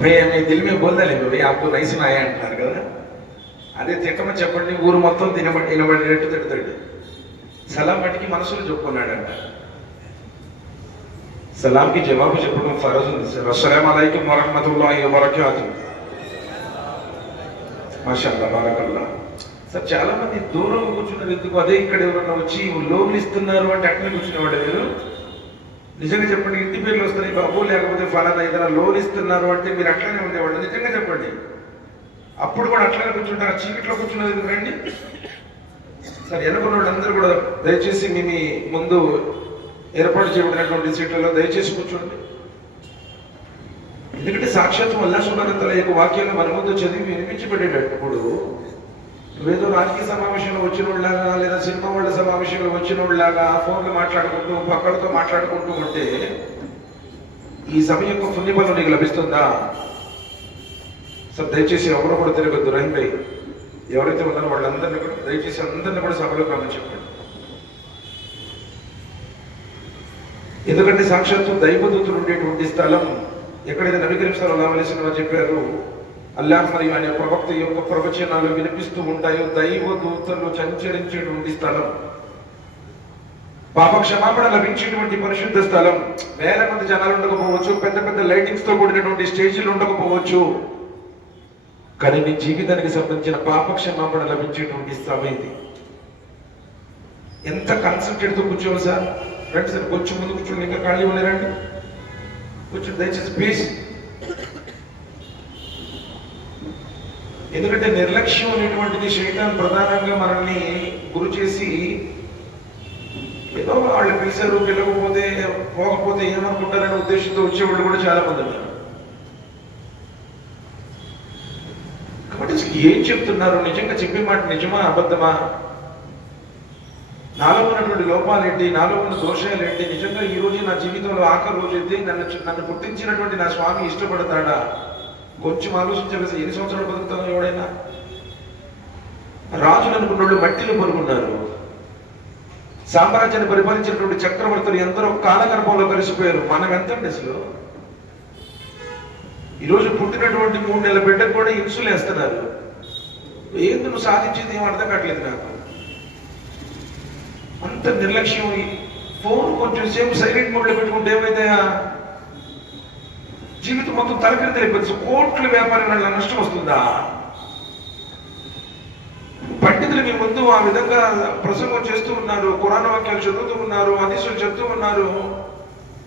భయ్యా మీ దిల్ మీద బోల్దాలి భయ్య ఆకు రైస్ మాయ అంటున్నారు కదా, అదే తిట్టమని చెప్పండి, ఊరు మొత్తం వినబడినట్టు తిడతాడు. సలాం మటుకి మనసులో చెప్పుకున్నాడంట. సలాంకి జవాబు చెప్పడం ఫరజ్ ఉంది సార్. అస్సలాము అలైకుం వరహ్మతుల్లాహి వబరకాతుహు. మాషాఅల్లా బారకల్లా. సార్ చాలా మంది దూరం కూర్చున్నారు ఎందుకు? అదే ఇక్కడ ఎవరన్నా వచ్చి లోన్లు ఇస్తున్నారు అంటే అట్లనే కూర్చునేవాడు. మీరు నిజంగా చెప్పండి, ఇంటి పేర్లు వస్తున్నాయి బాబు, లేకపోతే ఫలానా ఏదైనా లోన్ ఇస్తున్నారు అంటే మీరు అట్లనే ఉండేవాళ్ళు. నిజంగా చెప్పండి, అప్పుడు కూడా అట్లనే కూర్చుంటారు. చీకట్లో కూర్చున్నది ఎందుకండి? సార్ వెనుకున్న వాళ్ళందరూ కూడా దయచేసి మీ ముందు ఏర్పాటు చేయబడినటువంటి సీట్లలో దయచేసి కూర్చోండి. ఎందుకంటే సాక్షాత్ అల్లాహ్ సుబ్హానహు వ తఆలా యొక్క వాక్యాలను మన ముందు చదివి వినిపించబడేటప్పుడు ఏదో రాజకీయ సమావేశంలో వచ్చిన వాళ్ళలాగా లేదా సినిమా వాళ్ళ సమావేశంలో వచ్చిన వాళ్ళలాగా ఫోన్లో మాట్లాడుకుంటూ పక్కలతో మాట్లాడుకుంటూ ఉంటే ఈ సమయం యొక్క పుణ్యఫలం నీకు లభిస్తుందా? సార్ దయచేసి ఎవరు కూడా తిరగద్దు. రహీం భాయ్ ఎవరైతే ఉన్నారో వాళ్ళందరినీ కూడా దయచేసి అందరినీ కూడా సభలో కామని చెప్పండి. ఎందుకంటే సాక్షాత్తు దైవదూతులు ఉండేటువంటి స్థలం ఎక్కడైతే నబీ కరీం సల్లల్లాహు అలైహి వసల్లం చెప్పారు, అల్లాహ్ మరియు ఆయన ప్రవక్త యొక్క ప్రవచనాలు వినిపిస్తూ ఉంటాయో దైవదూతలు సంచరించేటువంటి స్థలం, పాప క్షమాపణ లభించేటువంటి పరిశుద్ధ స్థలం. వేల మంది జనాలు ఉండకపోవచ్చు, పెద్ద పెద్ద లైటింగ్స్ తో కూడినటువంటి స్టేజీలు ఉండకపోవచ్చు, కానీ నీ జీవితానికి సంబంధించిన పాప క్షమాపణ లభించేటువంటి స్థలం ఇది. ఎంత కాన్సన్ట్రేట్ తో కూర్చోవాలి సార్. రండి సార్, కొంచెం ముందు కూర్చోండి, ఇంకా ఖాళీ ఉండరండి, కూర్చోండి దయచేసి ప్లీజ్. ఎందుకంటే నిర్లక్ష్యం అనేటువంటిది శైతాన్ ప్రధానంగా మనల్ని గురి చేసి, ఏదో వాళ్ళు పిలిచారు పిలవకపోతే పోకపోతే ఏమనుకుంటారనే ఉద్దేశంతో వచ్చేవాళ్ళు కూడా చాలా మంది ఉన్నారు. కాబట్టి ఏం చెప్తున్నారు, నిజంగా చెప్పే మాట నిజమా అబద్ధమా, నాలో ఉన్నటువంటి లోపాలేంటి, నాలో ఉన్న దోషాలేంటి, నిజంగా ఈ రోజు నా జీవితంలో ఆఖరి రోజు అయితే నన్ను గుర్తించినటువంటి నా స్వామి ఇష్టపడతాడా? కొంచెం ఆలోచించాలి. ఎన్ని సంవత్సరాలు బతుకుతాను? ఎవడైనా రాజులు అనుకున్నోళ్ళు మట్టిలో పలుకున్నారు. సామ్రాజ్యాన్ని పరిపాలించినటువంటి చక్రవర్తులు ఎందరో కాలగర్భంలో కలిసిపోయారు. మనం ఎంతండి అసలు? ఈరోజు పుట్టినటువంటి 3 నెలల బిడ్డకు కూడా ఇన్సులు వేస్తున్నారు. ఏంది నువ్వు సాధించేది ఏం అర్థం కావట్లేదు నాకు. అంత నిర్లక్ష్యం. ఫోన్ కొంచెం సేపు సైలెంట్ మోడ్లో పెట్టుకుంటే ఏమైతే జీవితం మొత్తం తలకింద అయిపోతుంది. కోట్ల వ్యాపారాల నష్టం వస్తుందా? పండితులు మీ ముందు ఆ విధంగా ప్రసంగం చేస్తూ ఉన్నారు, ఖురాన్ వాక్యాలు చదువుతూ ఉన్నారు, హదీసులు చెప్తూ ఉన్నారు.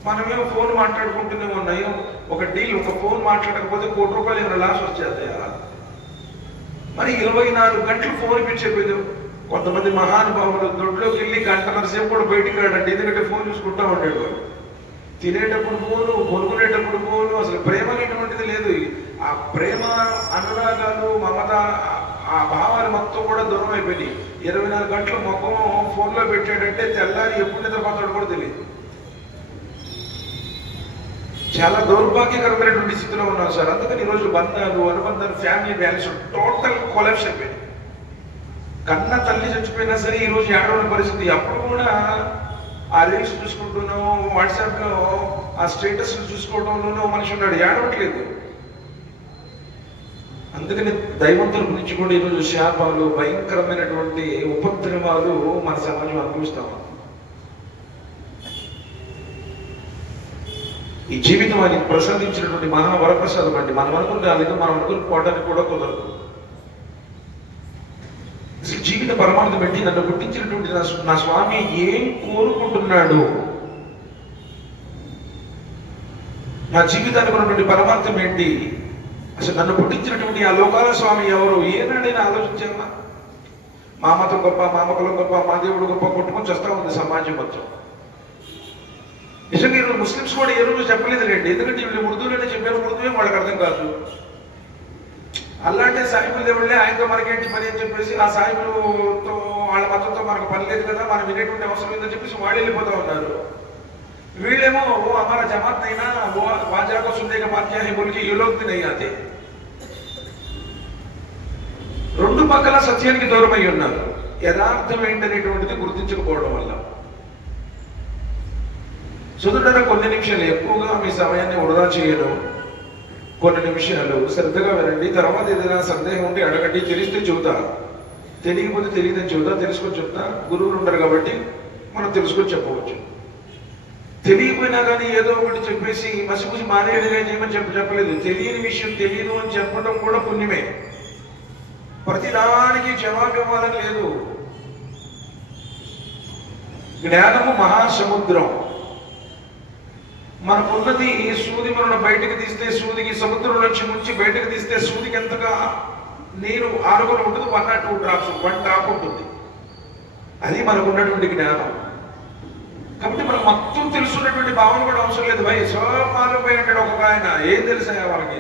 మనమేమో ఫోన్ మాట్లాడుకుంటూనే ఉన్నాయో. ఒక డీల్, ఒక ఫోన్ మాట్లాడకపోతే ₹1 ఏమైనా లాస్ వచ్చేస్తాయా? మరి 24 గంటలు ఫోన్ ఇప్పించేపోయింది. కొంతమంది మహానుభావులు దొడ్లోకి వెళ్ళి 1.5 సేపు కూడా బయటికి రాడండి, ఎందుకంటే ఫోన్ చూసుకుంటా ఉంటాడు. తినేటప్పుడు ఫోను, కొనుక్కునేటప్పుడు ఫోను. అసలు ప్రేమ అనేటువంటిది లేదు. ఆ ప్రేమ, అనురాగాలు, మమత, ఆ భావాలు మొత్తం కూడా దూరం అయిపోయినాయి. 24 గంటలు ముఖం ఫోన్లో పెట్టాడంటే తెల్లారి ఎప్పుడు నిద్రపోతాడు కూడా తెలియదు. చాలా దౌర్భాగ్యకరమైనటువంటి స్థితిలో ఉన్నాం సార్. అందుకని ఈరోజు బంధాలు, అనుబంధాలు, ఫ్యామిలీ బ్యాలెన్స్ టోటల్ కొలాప్స్ అయిపోయింది. కన్న తల్లి చచ్చిపోయినా సరే ఈరోజు ఏడవని పరిస్థితి. అప్పుడు కూడా ఆ రీల్స్ చూసుకుంటున్నాము, వాట్సాప్లో ఆ స్టేటస్ చూసుకోవడంలోనే మనిషి ఉన్నాడు, ఏడవట్లేదు. అందుకని దైవంతుల గురించి కూడా ఈరోజు శాపాలు, భయంకరమైనటువంటి ఉపద్రవాలు మన సమాజం అనుభవిస్తాము. ఈ జీవితం ఆయన ప్రసాదించినటువంటి మహావరప్రసాదం అండి. మనం అనుకుని రాలేదు, మనం అనుకుని పోవడానికి కూడా కుదరదు. జీవిత పరమార్థం ఏంటి? నన్ను పుట్టించినటువంటి నా స్వామి ఏం కోరుకుంటున్నాడు? నా జీవితానికి ఉన్నటువంటి పరమార్థం ఏంటి? అసలు నన్ను పుట్టించినటువంటి ఆ లోకాల స్వామి ఎవరు? ఏనాడైనా ఆలోచించామా? మా మతం గొప్ప, మా మకులం గొప్ప, మా దేవుడు గొప్ప కొట్టుకొని చేస్తా ఉంది సమాజం మొత్తం. నిజంగా ఈరోజు ముస్లిమ్స్ కూడా ఏ రోజు చెప్పలేదు లేండి, ఎందుకంటే వీళ్ళు ఉర్దూలోనే చెప్పారు. ఉర్దూవే వాళ్ళకి అర్థం కాదు. అలాంటి సాయిబుల దేవుళ్ళే ఆయనతో మనకేంటి పని అని చెప్పేసి, ఆ సాయిబులతో వాళ్ళ మతంతో మనకు పని లేదు కదా, మనం వినేటువంటి అవసరం లేదని చెప్పేసి వాళ్ళు వెళ్ళిపోతూ ఉన్నారు. వీళ్ళేమో ఓ हमारा जमात नहीं ना, वो वाजा को सुनने का बात क्या है बोल के ये लोग भी नहीं आते. రెండు పక్కల సత్యానికి దూరమై ఉన్నారు. యథార్థం ఏంటనేటువంటిది గుర్తించకపోవడం వల్ల. సోదరులారా, కొన్ని నిమిషాలు ఎక్కువగా మీ సమయాన్ని వృధా చేయను. కొన్ని నిమిషాలు శ్రద్ధగా వినండి. తర్వాత ఏదైనా సందేహం ఉంటే అడగండి, తెలిస్తే చెబుతా, తెలియకపోతే తెలియదని చెబుతా, తెలుసుకొని చెప్తా. గురువులు ఉండరు కాబట్టి మనం తెలుసుకొని చెప్పవచ్చు. తెలియకపోయినా కానీ ఏదో ఒకటి చెప్పేసి మసిపూసి మానేయడమే చేయమని చెప్పలేదు. తెలియని విషయం తెలియదు అని చెప్పడం కూడా పుణ్యమే. ప్రతిదానికి జవాబు ఇవ్వాలని లేదు. జ్ఞానము మహాసముద్రం. మనకున్నది సూది, మనం బయటకు తీస్తే సూదికి, సముద్రం నుంచి ముంచి బయటకు తీస్తే సూదికి ఎంతగా నీరు ఆరుగులు ఉంటుంది, 1 or 2 drops, 1 drop ఉంటుంది. అది మనకున్నటువంటి జ్ఞానం. కాబట్టి మనం మొత్తం తెలుసున్నటువంటి భావన కూడా అవసరం లేదు. భయ్ సోపాలు పోయి అంటాడు ఒక ఆయన, ఏం తెలుసాయా వాళ్ళకి.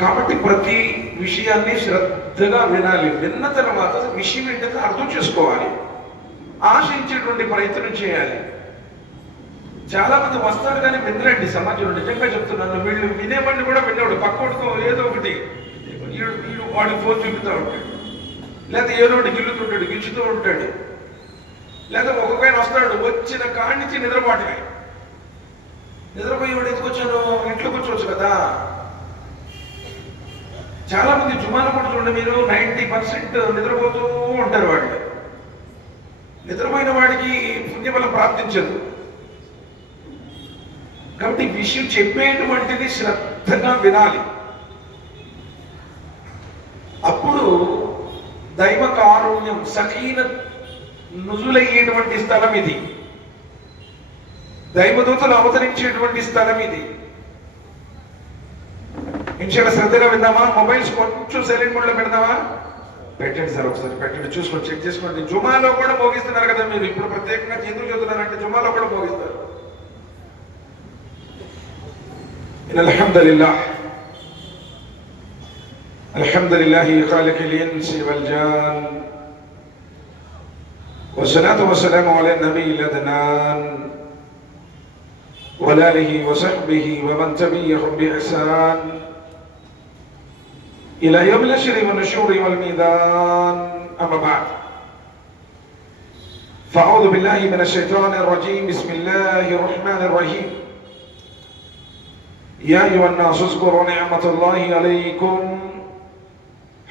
కాబట్టి ప్రతి విషయాన్ని శ్రద్ధగా వినాలి. విన్న తర్వాత విషయం ఏంటంటే అర్థం చేసుకోవాలి, ఆశించేటువంటి ప్రయత్నం చేయాలి. చాలా మంది వస్తారు కానీ వినరండి సమాజంలో. నిజంగా చెప్తున్నాను, వీళ్ళు వినేవాడిని కూడా విన్నాడు. పక్కోడితో ఏదో ఒకటి వాడికి ఫోన్ చూపుతూ ఉంటాడు, లేకపోతే ఏదో ఒకటి గిల్లుతుంటాడు, గిల్చుతూ ఉంటాడు. లేదా ఒక్కొక్కఆయన వస్తాడు, వచ్చిన కాడి నుంచి నిద్రపోవటమే. నిద్రపోయేవాడు ఎందుకు వచ్చాను, ఇంట్లో కూర్చోవచ్చు కదా. చాలా మంది జుమాల కూడా చూడండి మీరు, 90% నిద్రపోతూ ఉంటారు. వాళ్ళు నిద్రపోయిన వాడికి పుణ్యబలం ప్రాప్తించదు. కాబట్టి విషయం చెప్పేటువంటిది శ్రద్ధగా వినాలి. అప్పుడు దైవ కారుణ్యం, సకీనత్ నుజులయ్యేటువంటి స్థలం ఇది. దైవదూతలు అవతరించేటువంటి స్థలం ఇది. ఇంచేలా శ్రద్ధగా విందామా? మొబైల్స్ కొంచెం సైలెంట్ మోడ్లో పెడదామా? పెట్టండి సార్, ఒకసారి పెట్టండి, చూసుకోండి, చెక్ చేసుకోండి. జుమాలో కూడా మోగిస్తున్నారు కదా మీరు. ఇప్పుడు ప్రత్యేకంగా ఎందుకు చెబుతున్నారంటే జుమాలో కూడా మోగిస్తారు. అల్హమ్దులిల్లాహ్ అల్హమ్దులిల్లాహి ఖాలిఖిల్ ఇన్సి వల్ జాన్ వస్సలాతు వస్సలాము అలా నబియ్యిల్ అద్నాన్ వలా ఆలిహి వసహ్బిహి వమన్ తబియహుం బిఇహ్సాన్ إلى يوم النشر والنشور والميزان. أما بعد، فأعوذ بالله من الشيطان الرجيم. بسم الله الرحمن الرحيم. يا أيها الناس اذكروا نعمة الله عليكم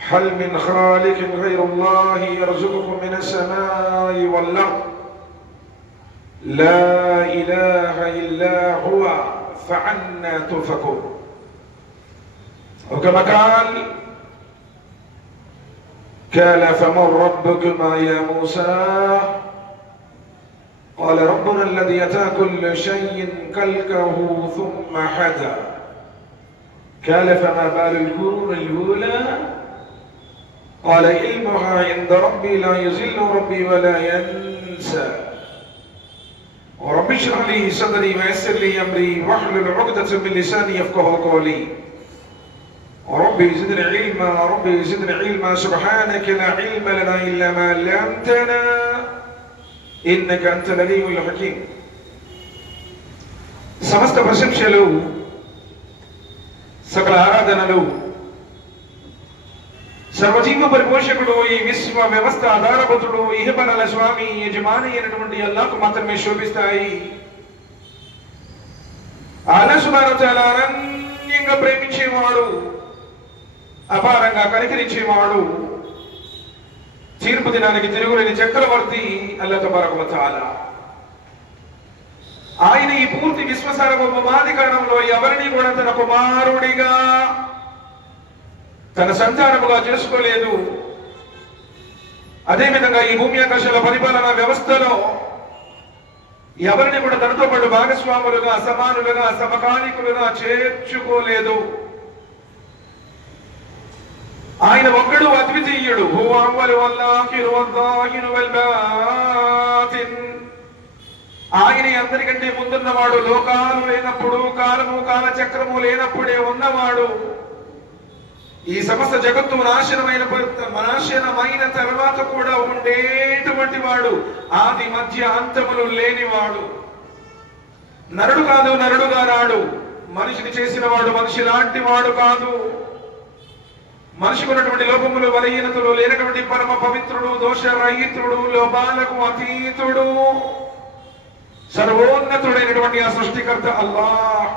هل من خالق غير الله يرزقكم من السماء والأرض لا إله إلا هو فعنا تؤفكون. وكما قال فمن ربكما يا موسى قال ربنا الذي أتى كل شيء خلقه ثم هدى قال فما بال القرون الأولى قال علمها عند ربي لا يضل ربي ولا ينسى رب اشرح لي صدري ويسر لي أمري واحلل عقدة من لساني يفقهوا قولي ربي زدنا علما ربي زدنا علما سبحانك لا علم لنا إلا ما علمتنا إنك أنت العليم الحكيم. సమస్త ప్రశంసలు, సకల ఆరాధనలు సర్వజీవ పరిపోషకుడు, ఈ విశ్వ వ్యవస్థ ఆధారభూతుడు, ఇహపరాల స్వామి యజమాని అయినటువంటి అల్లాహ్కు మాత్రమే శోభిస్తాయి. అల్లాహ్ సుబ్హానహు వ తఆలా అనన్యంగా ప్రేమించేవాడు, అపారంగా కనికరించేవాడు, తీర్పు దినానికి తిరుగులేని చక్రవర్తి అల్లాహ్ తబారక వ తఆలా. ఆయన ఈ పూర్తి విశ్వసార్వభౌమాధికారంలో ఎవరిని కూడా తన కుమారుడిగా, తన సంతానముగా చేసుకోలేదు. అదేవిధంగా ఈ భూమి ఆకాశాల పరిపాలన వ్యవస్థలో ఎవరిని కూడా తనతో పాటు భాగస్వాములుగా, సమానులుగా, సమకాలికులుగా చేర్చుకోలేదు. ఆయన ఒక్కడు అద్వితీయుడు. హువ అవ్వలు వల్లాఖిరు వద్దాహిరు వల్ బాతిన్. ఆయన అందరికంటే ముందున్నవాడు. లోకాలు లేనప్పుడు, కాలము కాలచక్రము లేనప్పుడే ఉన్నవాడు. ఈ సమస్త జగత్తు నాశనమైన తర్వాత కూడా ఉండేటువంటి వాడు. ఆది మధ్య అంతములు లేనివాడు. నరుడు కాదు, నరుడుగా రాడు. మనిషిని చేసిన వాడు మనిషి లాంటి వాడు కాదు. మనిషికి ఉన్నటువంటి లోపములు, బలహీనతలు లేనటువంటి పరమ పవిత్రుడు, దోషరహితుడు, లోపాలకు అతీతుడు, సర్వోన్నతుడైనటువంటి ఆ సృష్టికర్త అల్లాహ్.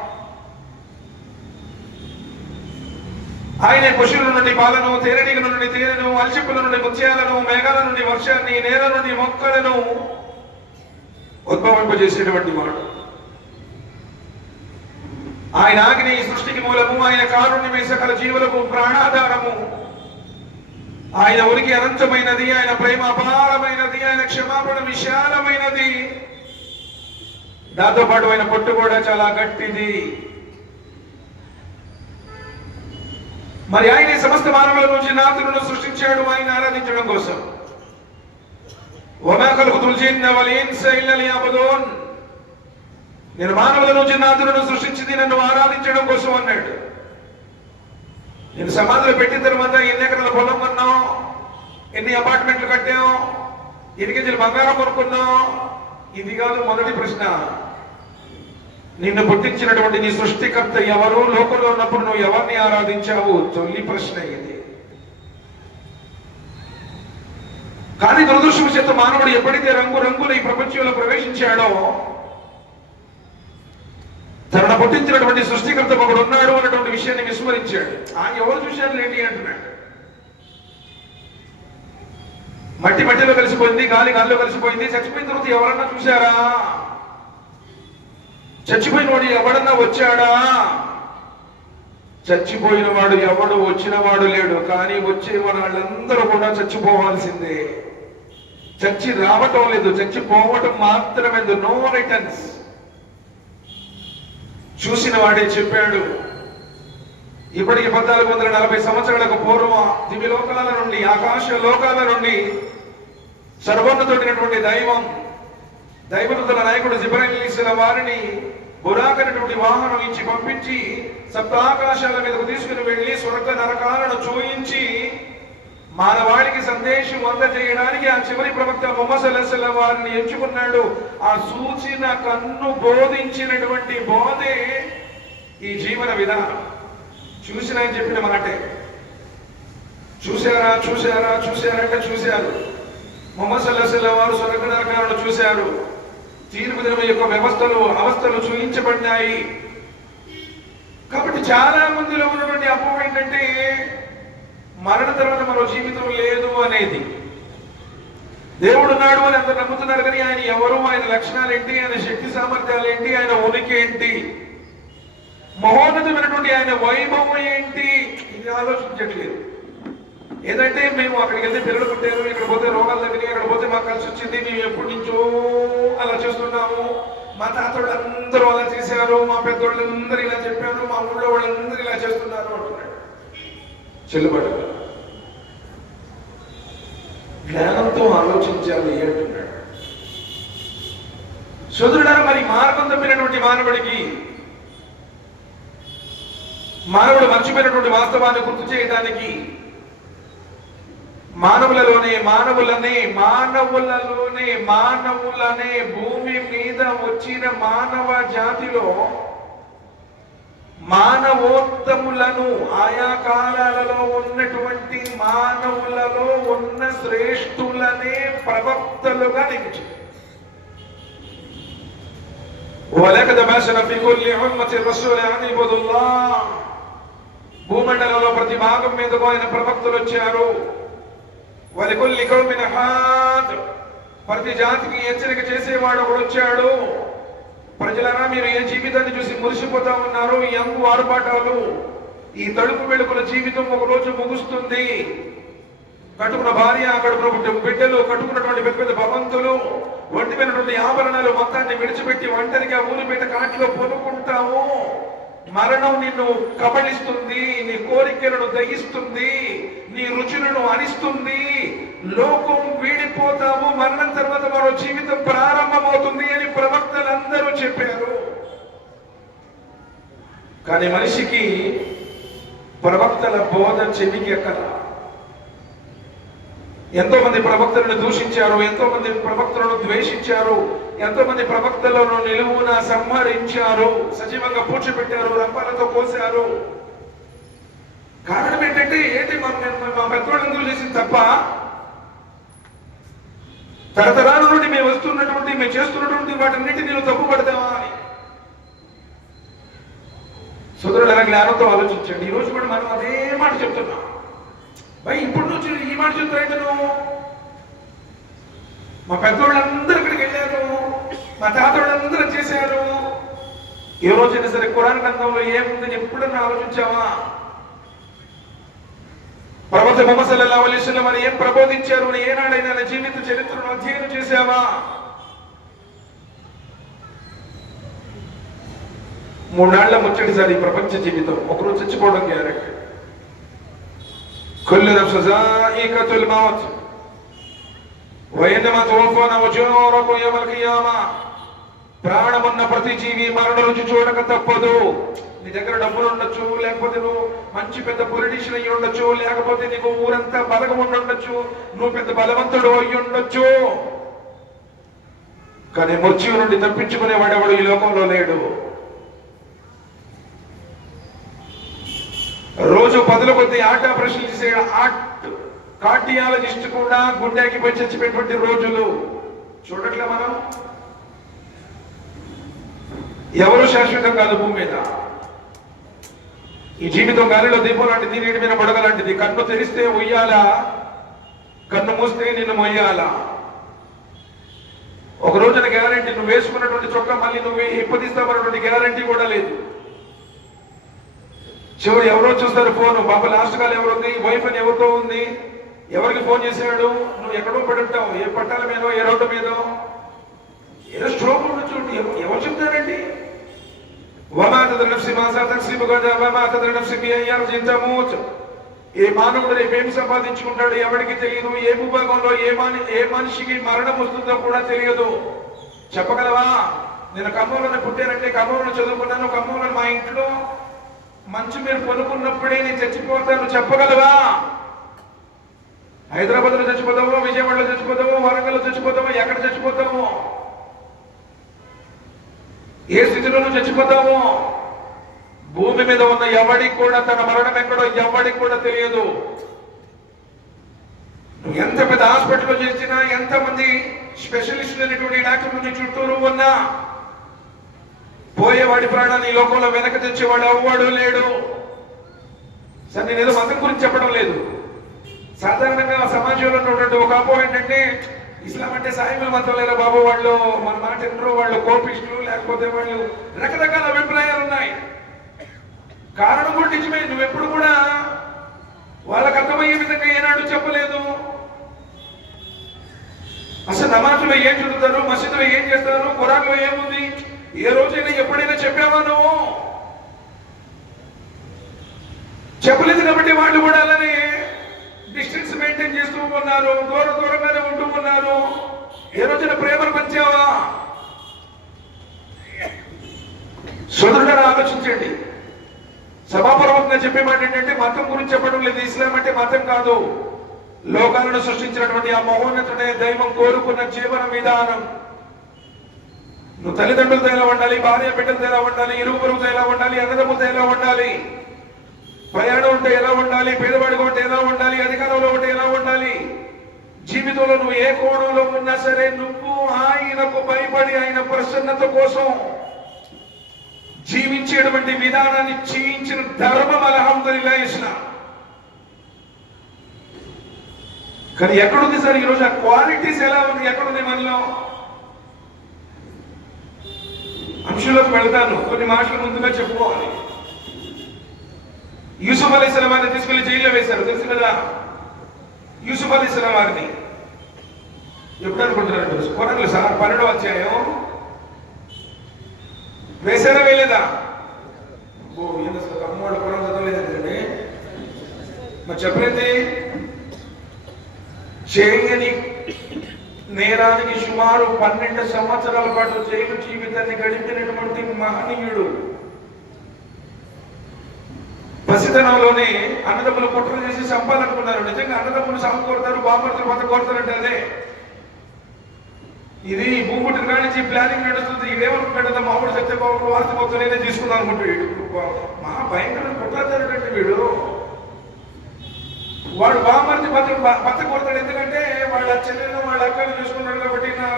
ఆయనే పశువుల నుండి పాలను, తేనెటీగల నుండి తేనెను, అల్చిప్పుల నుండి ముత్యాలను, మేఘాల నుండి వర్షాన్ని, నేల నుండి మొక్కలను ఉద్భవింపజేసేటువంటి వాడు. ఆయన ఆజ్ఞ ఈ సృష్టికి మూలము, ఆయన కారుణ్యమే సకల జీవులకు ప్రాణాధారము. ఆయన ఉనికి అనంతమైనది, ఆయన ప్రేమ అపారమైనది, ఆయన క్షమాపణ విశాలమైనది. దాంతో పాటు ఆయన పొట్టు కూడా చాలా గట్టిది. మరి ఆయన సమస్త మానవుల నుంచి జిన్నాతులను సృష్టించాడు ఆయన ఆరాధించడం కోసం. వమా ఖలఖతుల్ జిన్న వల్ ఇన్స ఇల్లా లియఅబుదూన్. నేను మానవుల నుంచి జిన్నాతులను సృష్టించింది నన్ను ఆరాధించడం కోసం అన్నాడు. నేను సమాధిలో పెట్టిన తర్వాత ఎన్ని ఎకరాల పొలం కొన్నాం, ఎన్ని అపార్ట్మెంట్లు కట్టాం, ఎన్ని కేజీలు బంగారం కొనుక్కున్నాం, ఇది కాదు మొదటి ప్రశ్న. నిన్ను పుట్టించినటువంటి నీ సృష్టికర్త ఎవరు, లోకంలో ఉన్నప్పుడు నువ్వు ఎవరిని ఆరాధించావు, తొలి ప్రశ్న ఇది. కానీ దురదృష్టవశాత్తు మానవుడు ఎప్పుడైతే రంగురంగుల ఈ ప్రపంచంలో ప్రవేశించాడో, తనను పుట్టించినటువంటి సృష్టికర్త ఒకడు ఉన్నాడు అన్నటువంటి విషయాన్ని విస్మరించాడు. ఎవరు చూశారు ఏంటి అంటున్నాడు. మట్టి మట్టిలో కలిసిపోయింది, గాలి గాలిలో కలిసిపోయింది. చచ్చిపోయిన తర్వాత ఎవరన్నా చూశారా? చచ్చిపోయిన వాడు ఎవడన్నా వచ్చాడా? చచ్చిపోయిన వాడు ఎవడు వచ్చిన వాడు లేడు. కానీ వచ్చే వాళ్ళందరూ కూడా చచ్చిపోవాల్సిందే. చచ్చి రావటం లేదు, చచ్చిపోవటం మాత్రమే. No returns. చూసిన వాడే చెప్పాడు. ఇప్పటికి 1440 సంవత్సరాలకు పూర్వం దివ్య లోకాల నుండి, ఆకాశ లోకాల నుండి సర్వోన్నతుడైనటువంటి దైవదూతల నాయకుడు జిబ్రాయిల్ అలైహిస్సలాం వారిని బురాక్ అనేటువంటి వాహనం ఇచ్చి పంపించి సప్తాకాశాల మీదకు తీసుకుని వెళ్లి స్వర్గ నరకాలను చూయించి మానవాళికి సందేశం అందజేయడానికి ఆ చివరి ప్రవక్త ముహమ్మద్ సల్లల్లాహు అలైహి వసల్లం వారిని ఎంచుకున్నాడు. ఆ సూచిన కన్ను బోధించినటువంటి బోధే ఈ జీవన విధానం. చూసిన ఆయన చెప్పిన మాటే. చూశారా చూశారా చూశారంటే చూశారు. ముహమ్మద్ సల్లల్లాహు అలైహి వసల్లం వారు స్వర్గ నరకాలను చూశారు. తీర్పు దినం యొక్క అవస్థలు చూయించబడినాయి. కాబట్టి చాలా మందిలో ఉన్నటువంటి అపోహ ఏంటంటే మరణ తర్వాత మరో జీవితం లేదు అనేది. దేవుడు ఉన్నాడు అని అందరు నమ్ముతున్నారు, కానీ ఆయన ఎవరు, ఆయన లక్షణాలు ఏంటి, ఆయన శక్తి సామర్థ్యాలు ఏంటి, ఆయన ఉనికి ఏంటి, మహోన్నతమైనటువంటి ఆయన వైభవం ఏంటి, ఇది ఆలోచించట్లేదు. ఏదంటే మేము అక్కడికి వెళ్తే పిల్లలు పుట్టారు, ఇక్కడ పోతే రోగాలు తగ్గినాయి, అక్కడ పోతే మాకు కలిసి వచ్చింది, మేము ఎప్పటి నుంచో అలా చేస్తున్నాము, మా తాతోళ్ళందరూ అలా చేశారు, మా పెద్దోళ్ళందరూ ఇలా చెప్పారు, మా ఊళ్ళో వాళ్ళందరూ ఇలా చేస్తున్నారు అంటున్నాడు. చెల్లుబాటు జ్ఞానంతో ఆలోచించాలి అంటున్నాడు. సోదరుడారా, మరి మార్గం తప్పినటువంటి మానవుడు మర్చిపోయినటువంటి వాస్తవాన్ని గుర్తు చేయడానికి మానవులనే భూమి మీద వచ్చిన మానవ జాతిలో మానవోత్తములను, ఆయా కాలాలలో ఉన్నటువంటి మానవులలో ఉన్న శ్రేష్ఠులనే ప్రవక్తలుగా నిలిచారు. వలకద బఅస్నా ఫీ కుల్లి ఉమ్మతిన్ రసూలన్ అన్ ఇబుదుల్లాహ్. భూమండలంలో ప్రతి భాగం మీదకు ఆయన ప్రవక్తలు వచ్చారు. వలికుల్లి కౌమిన్ హాద్. ప్రతి జాతికి హెచ్చరిక చేసేవాడు ఒకడు వచ్చాడు. ప్రజలారా, మీరు ఏ జీవితాన్ని చూసి మురిసిపోతా ఉన్నారు? ఈ అంగు ఆర్భాటాలు, ఈ తడుపు వెలుగుల జీవితం ఒక రోజు ముగుస్తుంది. కట్టుకున్న భార్య, కట్టుకున్న బిడ్డలు, కట్టుకున్నటువంటి పెద్ద పెద్ద భవంతులు, ఒంటిమైనటువంటి ఆభరణాలు మొత్తాన్ని విడిచిపెట్టి ఒంటరిగా ఊరిపేట కాటిలో పొనుకుంటాము. మరణం నిన్ను కబళిస్తుంది, నీ కోరికలను దహిస్తుంది, నీ రుచులను అరిస్తుంది, లోకం వీడిపోతాము, మరణం తర్వాత మరో జీవితం ప్రారంభమవుతుంది అని ప్రవక్తలందరూ చెప్పారు. కానీ మనిషికి ప్రవక్తల బోధ చెవికి ఎక్కల. ఎంతో మంది ప్రవక్తలను దూషించారు, ఎంతో మంది ప్రవక్తలను ద్వేషించారు, ఎంతో మంది ప్రవక్తలను నిలువున సంహరించారు, సజీవంగా పూడ్చిపెట్టారు, రంపాలతో కోసారు. కారణం ఏంటంటే మా పెద్దవాళ్ళందరూ చేసింది తప్ప. తరతరాల నుండి మేము వస్తున్నటువంటి మేము చేస్తున్నటువంటి వాటన్నిటిని నేను తప్పు పడతావా అని. సోదరుల జ్ఞానంతో ఆలోచించండి. ఈరోజు కూడా మనం అదే మాట చెప్తున్నాం. భయ్ ఇప్పుడు నుంచి ఈ మాట చెప్తాయంటే నువ్వు మా పెద్దోళ్ళందరూ ఇక్కడికి వెళ్ళారు, మా తాతోళ్ళందరూ చేశారు. ఏ రోజైనా సరే ఖురాన్ గ్రంథంలో ఏముందని ఎప్పుడన్నా ఆలోచించావా? ప్రవక్త ముహమ్మద్ సల్లల్లాహు అలైహి వసల్లం అని ఏం ప్రబోధించారు అని ఏనాడైనా జీవిత చరిత్రను అధ్యయనం చేశావా? 3 ఏళ్ల ముచ్చటిసారి ప్రపంచ జీవితం. ఒకరోజు చచ్చిపోవడం గ్యారెంటీ. కుల్లు నఫ్సు జాయికతుల్ మౌత్ వఇన్నమా తువఫౌన ఉజూరకుం యౌమల్ ఖియామా. ప్రాణమున్న ప్రతి జీవి మరణ రుచి చూడక తప్పదు. నీ దగ్గర డబ్బులు ఉండొచ్చు, లేకపోతే నువ్వు మంచి పెద్ద పొలిటీషియన్ అయ్యి ఉండొచ్చు, లేకపోతే నీకు ఊరంతా బలగం ఉండొచ్చు, నువ్వు పెద్ద బలవంతుడు అయ్యి ఉండొచ్చు. కానీ మృత్యువు నుండి తప్పించుకునేవాడెవడు ఈ లోకంలో లేడు. రోజు 10 కొద్ది ఆపరేషన్ చేసే కార్డియాలజిస్ట్ కూడా గుండెకి పోయి చచ్చిపోయేటువంటి రోజులు చూడట్లే మనం. ఎవరు శాశ్వతం కాదు భూమి మీద. ఈ జీవితం గాలిలో దీపం లాంటిది, నీటి మీద పడగ లాంటిది. కన్ను తెరిస్తే ఉయ్యాలా, కన్ను మూస్తే నిన్ను మొయ్యాలా. ఒక రోజున గ్యారంటీ, నువ్వు వేసుకున్నటువంటి చొక్కా మళ్ళీ నువ్వు ఇప్పదీస్తామన్నటువంటి గ్యారంటీ కూడా లేదు. చివరి ఎవరో చూస్తారు ఫోన్, బాబా లాస్ట్ కాల్ ఎవరుంది, వైఫ్ అని ఎవరితో ఉంది, ఎవరికి ఫోన్ చేశాడు, నువ్వు ఎక్కడో పడి ఉంటావు, ఏ పట్టాల మీదో ఏ రోడ్డు మీదో. ఏదో స్ట్రోక్ ఉండొచ్చు. ఎవరు చెప్తారండి? వమా తద్రి నఫ్సి మాజా తక్సిబు గదా వమా తద్రి నఫ్సి బిఅయ్యి అర్జిన్ తమూత్. ఏ మానవుడు రేపేం సంపాదించుకుంటాడు ఎవరికి తెలియదు. ఏ భూభాగంలో ఏ మనిషికి మరణం వస్తుందో కూడా తెలియదు. చెప్పగలవా? నేను ఖమ్మంలోనే పుట్టానంటే, ఖమ్మంలో చదువుకున్నాను, ఖమ్మంలో మా ఇంట్లో మంచి మీరు కొనుక్కున్నప్పుడే నేను చచ్చిపోతాను చెప్పగలవా? హైదరాబాద్లో చచ్చిపోతావో, విజయవాడలో చచ్చిపోతావో, వరంగల్లో చచ్చిపోతావో, ఎక్కడ చచ్చిపోతావో, ఏ స్థితిలోనూ చచ్చిపోతావో. భూమి మీద ఉన్న ఎవడికి కూడా తన మరణం ఎక్కడో ఎవడికి కూడా తెలియదు. నువ్వు ఎంత పెద్ద హాస్పిటల్లో చేసినా, ఎంతమంది స్పెషలిస్టులు అనేటువంటి డాక్టర్లు చుట్టూరు ఉన్నా, పోయేవాడి ప్రాణాన్ని ఈ లోకంలో వెనక తెచ్చేవాడు అవ్వడు లేడు. సరే, నేను ఏదో మతం గురించి చెప్పడం లేదు. సాధారణంగా సమాజంలో ఉన్నటువంటి ఒక అపోహ ఏంటంటే, ఇస్లాం అంటే సాయిబుల్ మతం లేదా బాబు, వాళ్ళు మన మాట వినరు, వాళ్ళు కోపిస్టులు, లేకపోతే వాళ్ళు రకరకాల అభిప్రాయాలు ఉన్నాయి. కారణం కూడా నిజమే. నువ్వెప్పుడు కూడా వాళ్ళకు అర్థమయ్యే విధంగా ఏనాడు చెప్పలేదు. అసలు నమాజులో ఏం చదువుతారు, మసీదులో ఏం చేస్తారు, ఖురాన్లో ఏముంది, ఏ రోజైనా ఎప్పుడైనా చెప్పావా నువ్వు? చెప్పలేదు. కాబట్టి వాళ్ళు కూడా అలానే డిస్టెన్స్ మెయింటైన్ చేస్తూ ఉన్నారు, దూరంగానే ఉంటూ ఉన్నారు. ఏ రోజున ప్రేమను పంచావా? సోదరులను ఆలోచించండి. సభాపూర్వకంగా చెప్పే మాట ఏంటంటే, మతం గురించి చెప్పడం లేదు. ఇస్లాం అంటే మతం కాదు, లోకాలను సృష్టించినటువంటి ఆ మహోన్నతుడే దైవం కోరుకున్న జీవన విధానం. నువ్వు తల్లిదండ్రులతో ఎలా ఉండాలి, భార్య బిడ్డలతో ఎలా ఉండాలి, ఇరుగు పొరుగుతో ఎలా ఉండాలి, అన్నదమ్ములతో ఎలా ఉండాలి, ప్రయాణం ఉంటే ఎలా ఉండాలి, పేదవాడిగా ఉంటే ఎలా ఉండాలి, అధికారంలో ఉంటే ఎలా ఉండాలి. జీవితంలో నువ్వు ఏ కోణంలో ఉన్నా సరే, నువ్వు ఆయనకు భయపడి ఆయన ప్రసన్నత కోసం జీవించేటువంటి విధానాన్ని చేయించిన ధర్మం అల్హమ్దులిల్లాహ్ ఇస్లాం. కానీ ఎక్కడుంది సార్ ఈరోజు ఆ క్వాలిటీస్ ఎలా ఉంది? ఎక్కడుంది మనలో? అంశంలోకి వెళ్తాను, కొన్ని మాటలు ముందుగా చెప్పుకోవాలి. యూసుఫ్ అలైహిస్సలాం వారిని తీసుకెళ్లి జైల్లో వేశారు, తెలుసు కదా. యూసుఫ్ అలైహిస్సలాం వారిని ఎప్పుడు అనుకుంటున్నారు? ఖురాన్లో సార్ 12వ అధ్యాయం వేశారా వేయలేదా? అమ్మవాళ్ళు ఖురాన్ చదవలేదండి. మరి చెప్పలేదు. చేయని నేరానికి సుమారు 12 సంవత్సరాల పాటు జైలు జీవితాన్ని గడిపినటువంటి మహనీయుడు. పసితనంలోనే అన్నదమ్ములు కుట్ర చేసి చంపాలనుకున్నారు. నిజంగా అన్నదమ్ములు సమకూడతారు, బాంబర్తలు పక్క కోరుతారంటే అదే. ఇది భూముటి కానించి ప్లానింగ్ నడుస్తుంది. ఇదేమనుకుంటాడు, మామూలు సత్యబాబు వార్త మొత్తం నేనే తీసుకుందాం అనుకుంటాడు. మహా భయంకర కుట్రతారంటే వీడు వాడు బామర్ది భర్త కొడతాడు. ఎందుకంటే వాళ్ళ చెల్లెలు వాళ్ళ అక్కలు చూసుకున్నాడు కాబట్టి నా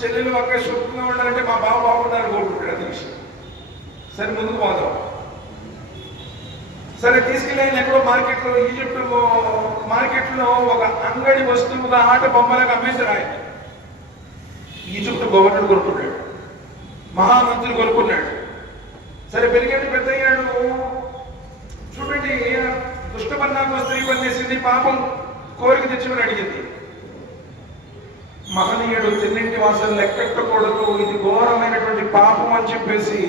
చెల్లెలు అక్క సుఖంగా ఉండాలంటే మా బావ బాగుండాలని కోరుకుంటాడు. అది విషయం. సరే ముందుకు పోదాం. సరే తీసుకెళ్ళి ఎక్కడో మార్కెట్లో ఈజిప్ట్ మార్కెట్లో ఒక అంగడి వస్తువుగా ఆట బొమ్మలకు అమ్మేశారు. ఆయన ఈజిప్ట్ గవర్నర్ కొనుక్కున్నాడు, మహామంత్రి కొనుక్కున్నాడు. సరే పెరిగాడు, పెద్ద అయ్యాడు. చూడండి, దుష్టపన్నాకు స్త్రీ పనిచేసింది, పాపం కోరిక తెచ్చమని అడిగింది. మహనీయుడు తిన్నింటి వాసన లెక్కెట్టకూడదు, ఇది ఘోరమైనటువంటి పాపం అని చెప్పేసి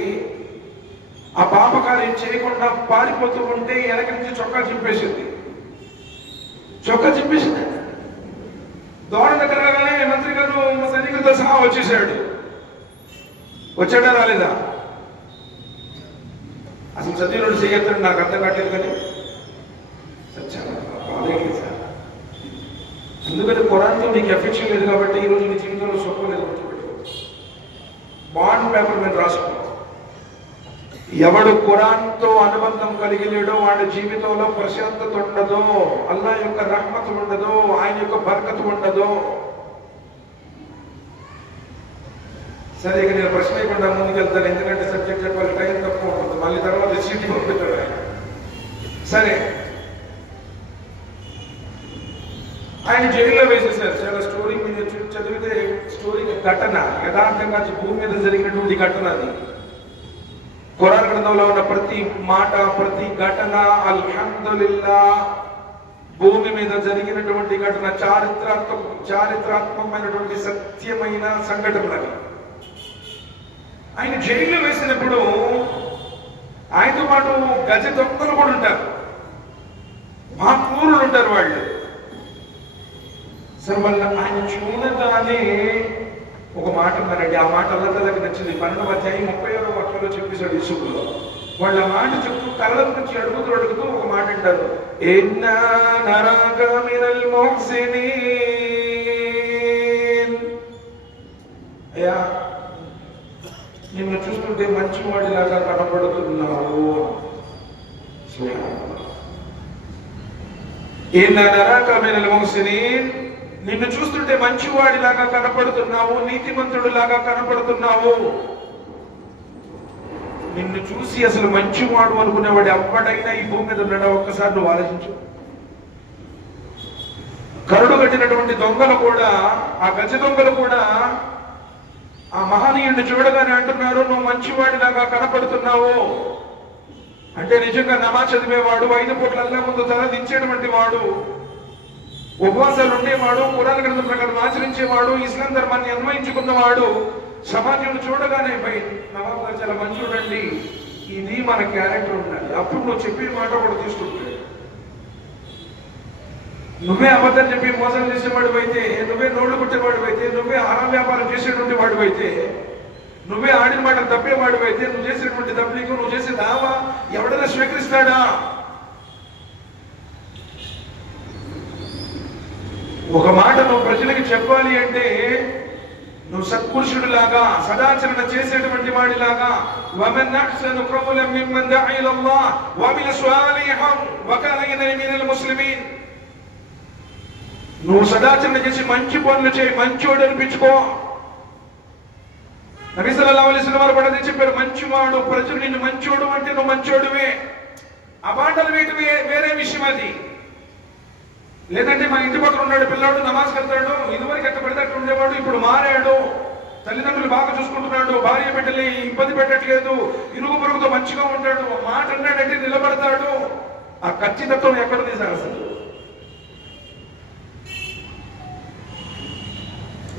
ఆ పాపకార్యం చేయకుండా పారిపోతూ ఉంటే వెనక నుంచి చొక్కా చింపేసింది. దోడ దగ్గర రాగానే మంత్రి గారు సైనికులతో సహా వచ్చేసాడు. వచ్చాడా రాలేదా? అసలు సత్యుడు చేయొద్దని నాకు అర్థం కావట్లేదు, కానీ ఎందుకంటే ఖురాన్తో నీకు ఎఫెక్షన్ లేదు కాబట్టి ఈరోజు నీ జీవితంలో సుఖం లేదు. బాండ్ పేపర్ మీద రాసుకో. ఎవడు ఖురాన్తో అనుబంధం కలిగి లేడో వాడి జీవితంలో ప్రశాంతత ఉండదు, అల్లా యొక్క రహ్మత్ ఉండదు, ఆయన యొక్క బర్కత్ ఉండదు. సరే, ఇక నేను ప్రశ్న లేకుండా ముందుకెళ్తాను, ఎందుకంటే సబ్జెక్ట్ చెప్పాలి, టైం తక్కువ ఉంటుంది, మళ్ళీ తర్వాత సీటీ పంపుతాడు ఆయన. సరే, ఆయన జైల్లో వేసేసారు. చాలా స్టోరీ మీద చదివితే స్టోరీ ఘటన యథార్థంగా భూమి మీద జరిగినటువంటి ఘటన. అది ఖురాన్ గ్రంథంలో ఉన్న ప్రతి మాట, ప్రతి ఘటన అల్హమ్దులిల్లా భూమి మీద జరిగినటువంటి ఘటన, చారిత్రాత్మకమైనటువంటి సత్యమైన సంఘటనలు. ఆయన జైల్లో వేసినప్పుడు ఆయనతో పాటు గజ దొంగలు కూడా ఉంటారు, మా క్రూరులు ఉంటారు వాళ్ళు. సరే, వాళ్ళ ఆయన చూడగానే ఒక మాట అన్నారండి. ఆ మాట అల్లకి నచ్చింది. 12వ అధ్యాయం 31వ వాక్యంలో చెప్పేశాడు యూసుఫ్లో. వాళ్ళ మాట చెప్తూ కళ్ళ నుంచి అడుగుతూ ఒక మాట అంటారు, ఇన్నా నరాక మినల్ ముహ్సినీన్. అయ్యా, నిన్ను చూస్తుంటే మంచివాడిలాగా కనపడుతున్నావు. ఇన్నా నరాక మినల్ ముహ్సినీన్, నిన్ను చూస్తుంటే మంచివాడిలాగా కనపడుతున్నావు, నీతిమంతుడిలాగా కనపడుతున్నావు. నిన్ను చూసి అసలు మంచివాడు అనుకునేవాడు ఎవ్వడైనా ఈ భూమి మీద ఉన్నాడా? ఒక్కసారి నువ్వు ఆలోచించు. కరుడు కట్టినటువంటి దొంగలు కూడా, ఆ గజ దొంగలు కూడా ఆ మహనీయుడిని చూడగానే అంటున్నారు, నువ్వు మంచివాడిలాగా కనపడుతున్నావు. అంటే నిజంగా నమాజ్ చదివేవాడు, 5 పూట్ల ముందు తల దించేటువంటి వాడు, ఉపవాసాలు ఉండేవాడు, ఖురాన్ గ్రంథం ప్రకారం ఆచరించేవాడు, ఇస్లాం ధర్మాన్ని అన్వయించుకున్నవాడు సమాజం చూడగానే నవాబ్ గారు చాలా మంచి చూడండి, ఇది మన క్యారెక్టర్ ఉండాలి. అప్పుడు నువ్వు చెప్పిన మాట కూడా తీసుకుంటాడు. నువ్వే అబద్ధం చెప్పి మోసం చేసేవాడు అయితే, నువ్వే నోళ్లు కొట్టేవాడు అయితే, నువ్వే ఆహారం వ్యాపారం చేసేటువంటి వాడు అయితే, నువ్వే ఆడిన మాట తప్పేవాడు అయితే, నువ్వు చేసేటువంటి తప్లీకు, నువ్వు చేసే దావా ఎవడైనా స్వీకరిస్తాడా? ఒక మాట నువ్వు ప్రజలకు చెప్పాలి అంటే నువ్వు సత్పురుషుడు లాగా, సదాచరణ చేసేటువంటి వాడిలాగా, వమన్ అహ్సను కౌలం మిమ్మన్ దఅ ఇలల్లాహ్ వఅమిల స్వాలిహన్ వకాన మినల్ ముస్లిమీన్. నువ్వు సదాచరణ చేసి మంచి పనులు చేయి, మంచోడు అనిపించుకో. నబీ సల్లల్లాహు అలైహి వసల్లం వారు కూడా చెప్పారు, మంచివాడు, ప్రజలు నిన్ను మంచోడు అంటే నువ్వు మంచోడువే. ఆ బాటలు వేయటం వేరే విషయం. అది లేదంటే మన ఇంటి పక్కన ఉన్నాడు పిల్లాడు, నమాజ్ వెళ్తాడు, ఇదివరకు ఎట్ట పడితే అట్లా ఉండేవాడు, ఇప్పుడు మారాడు, తల్లిదండ్రులు బాగా చూసుకుంటున్నాడు, భార్య బిడ్డలు ఇబ్బంది పెట్టట్లేదు, ఇరుగు పొరుగుతో మంచిగా ఉంటాడు, మాట అన్నాడంటే నిలబడతాడు. ఆ ఖచ్చితత్వం ఎక్కడ తీసారు? అసలు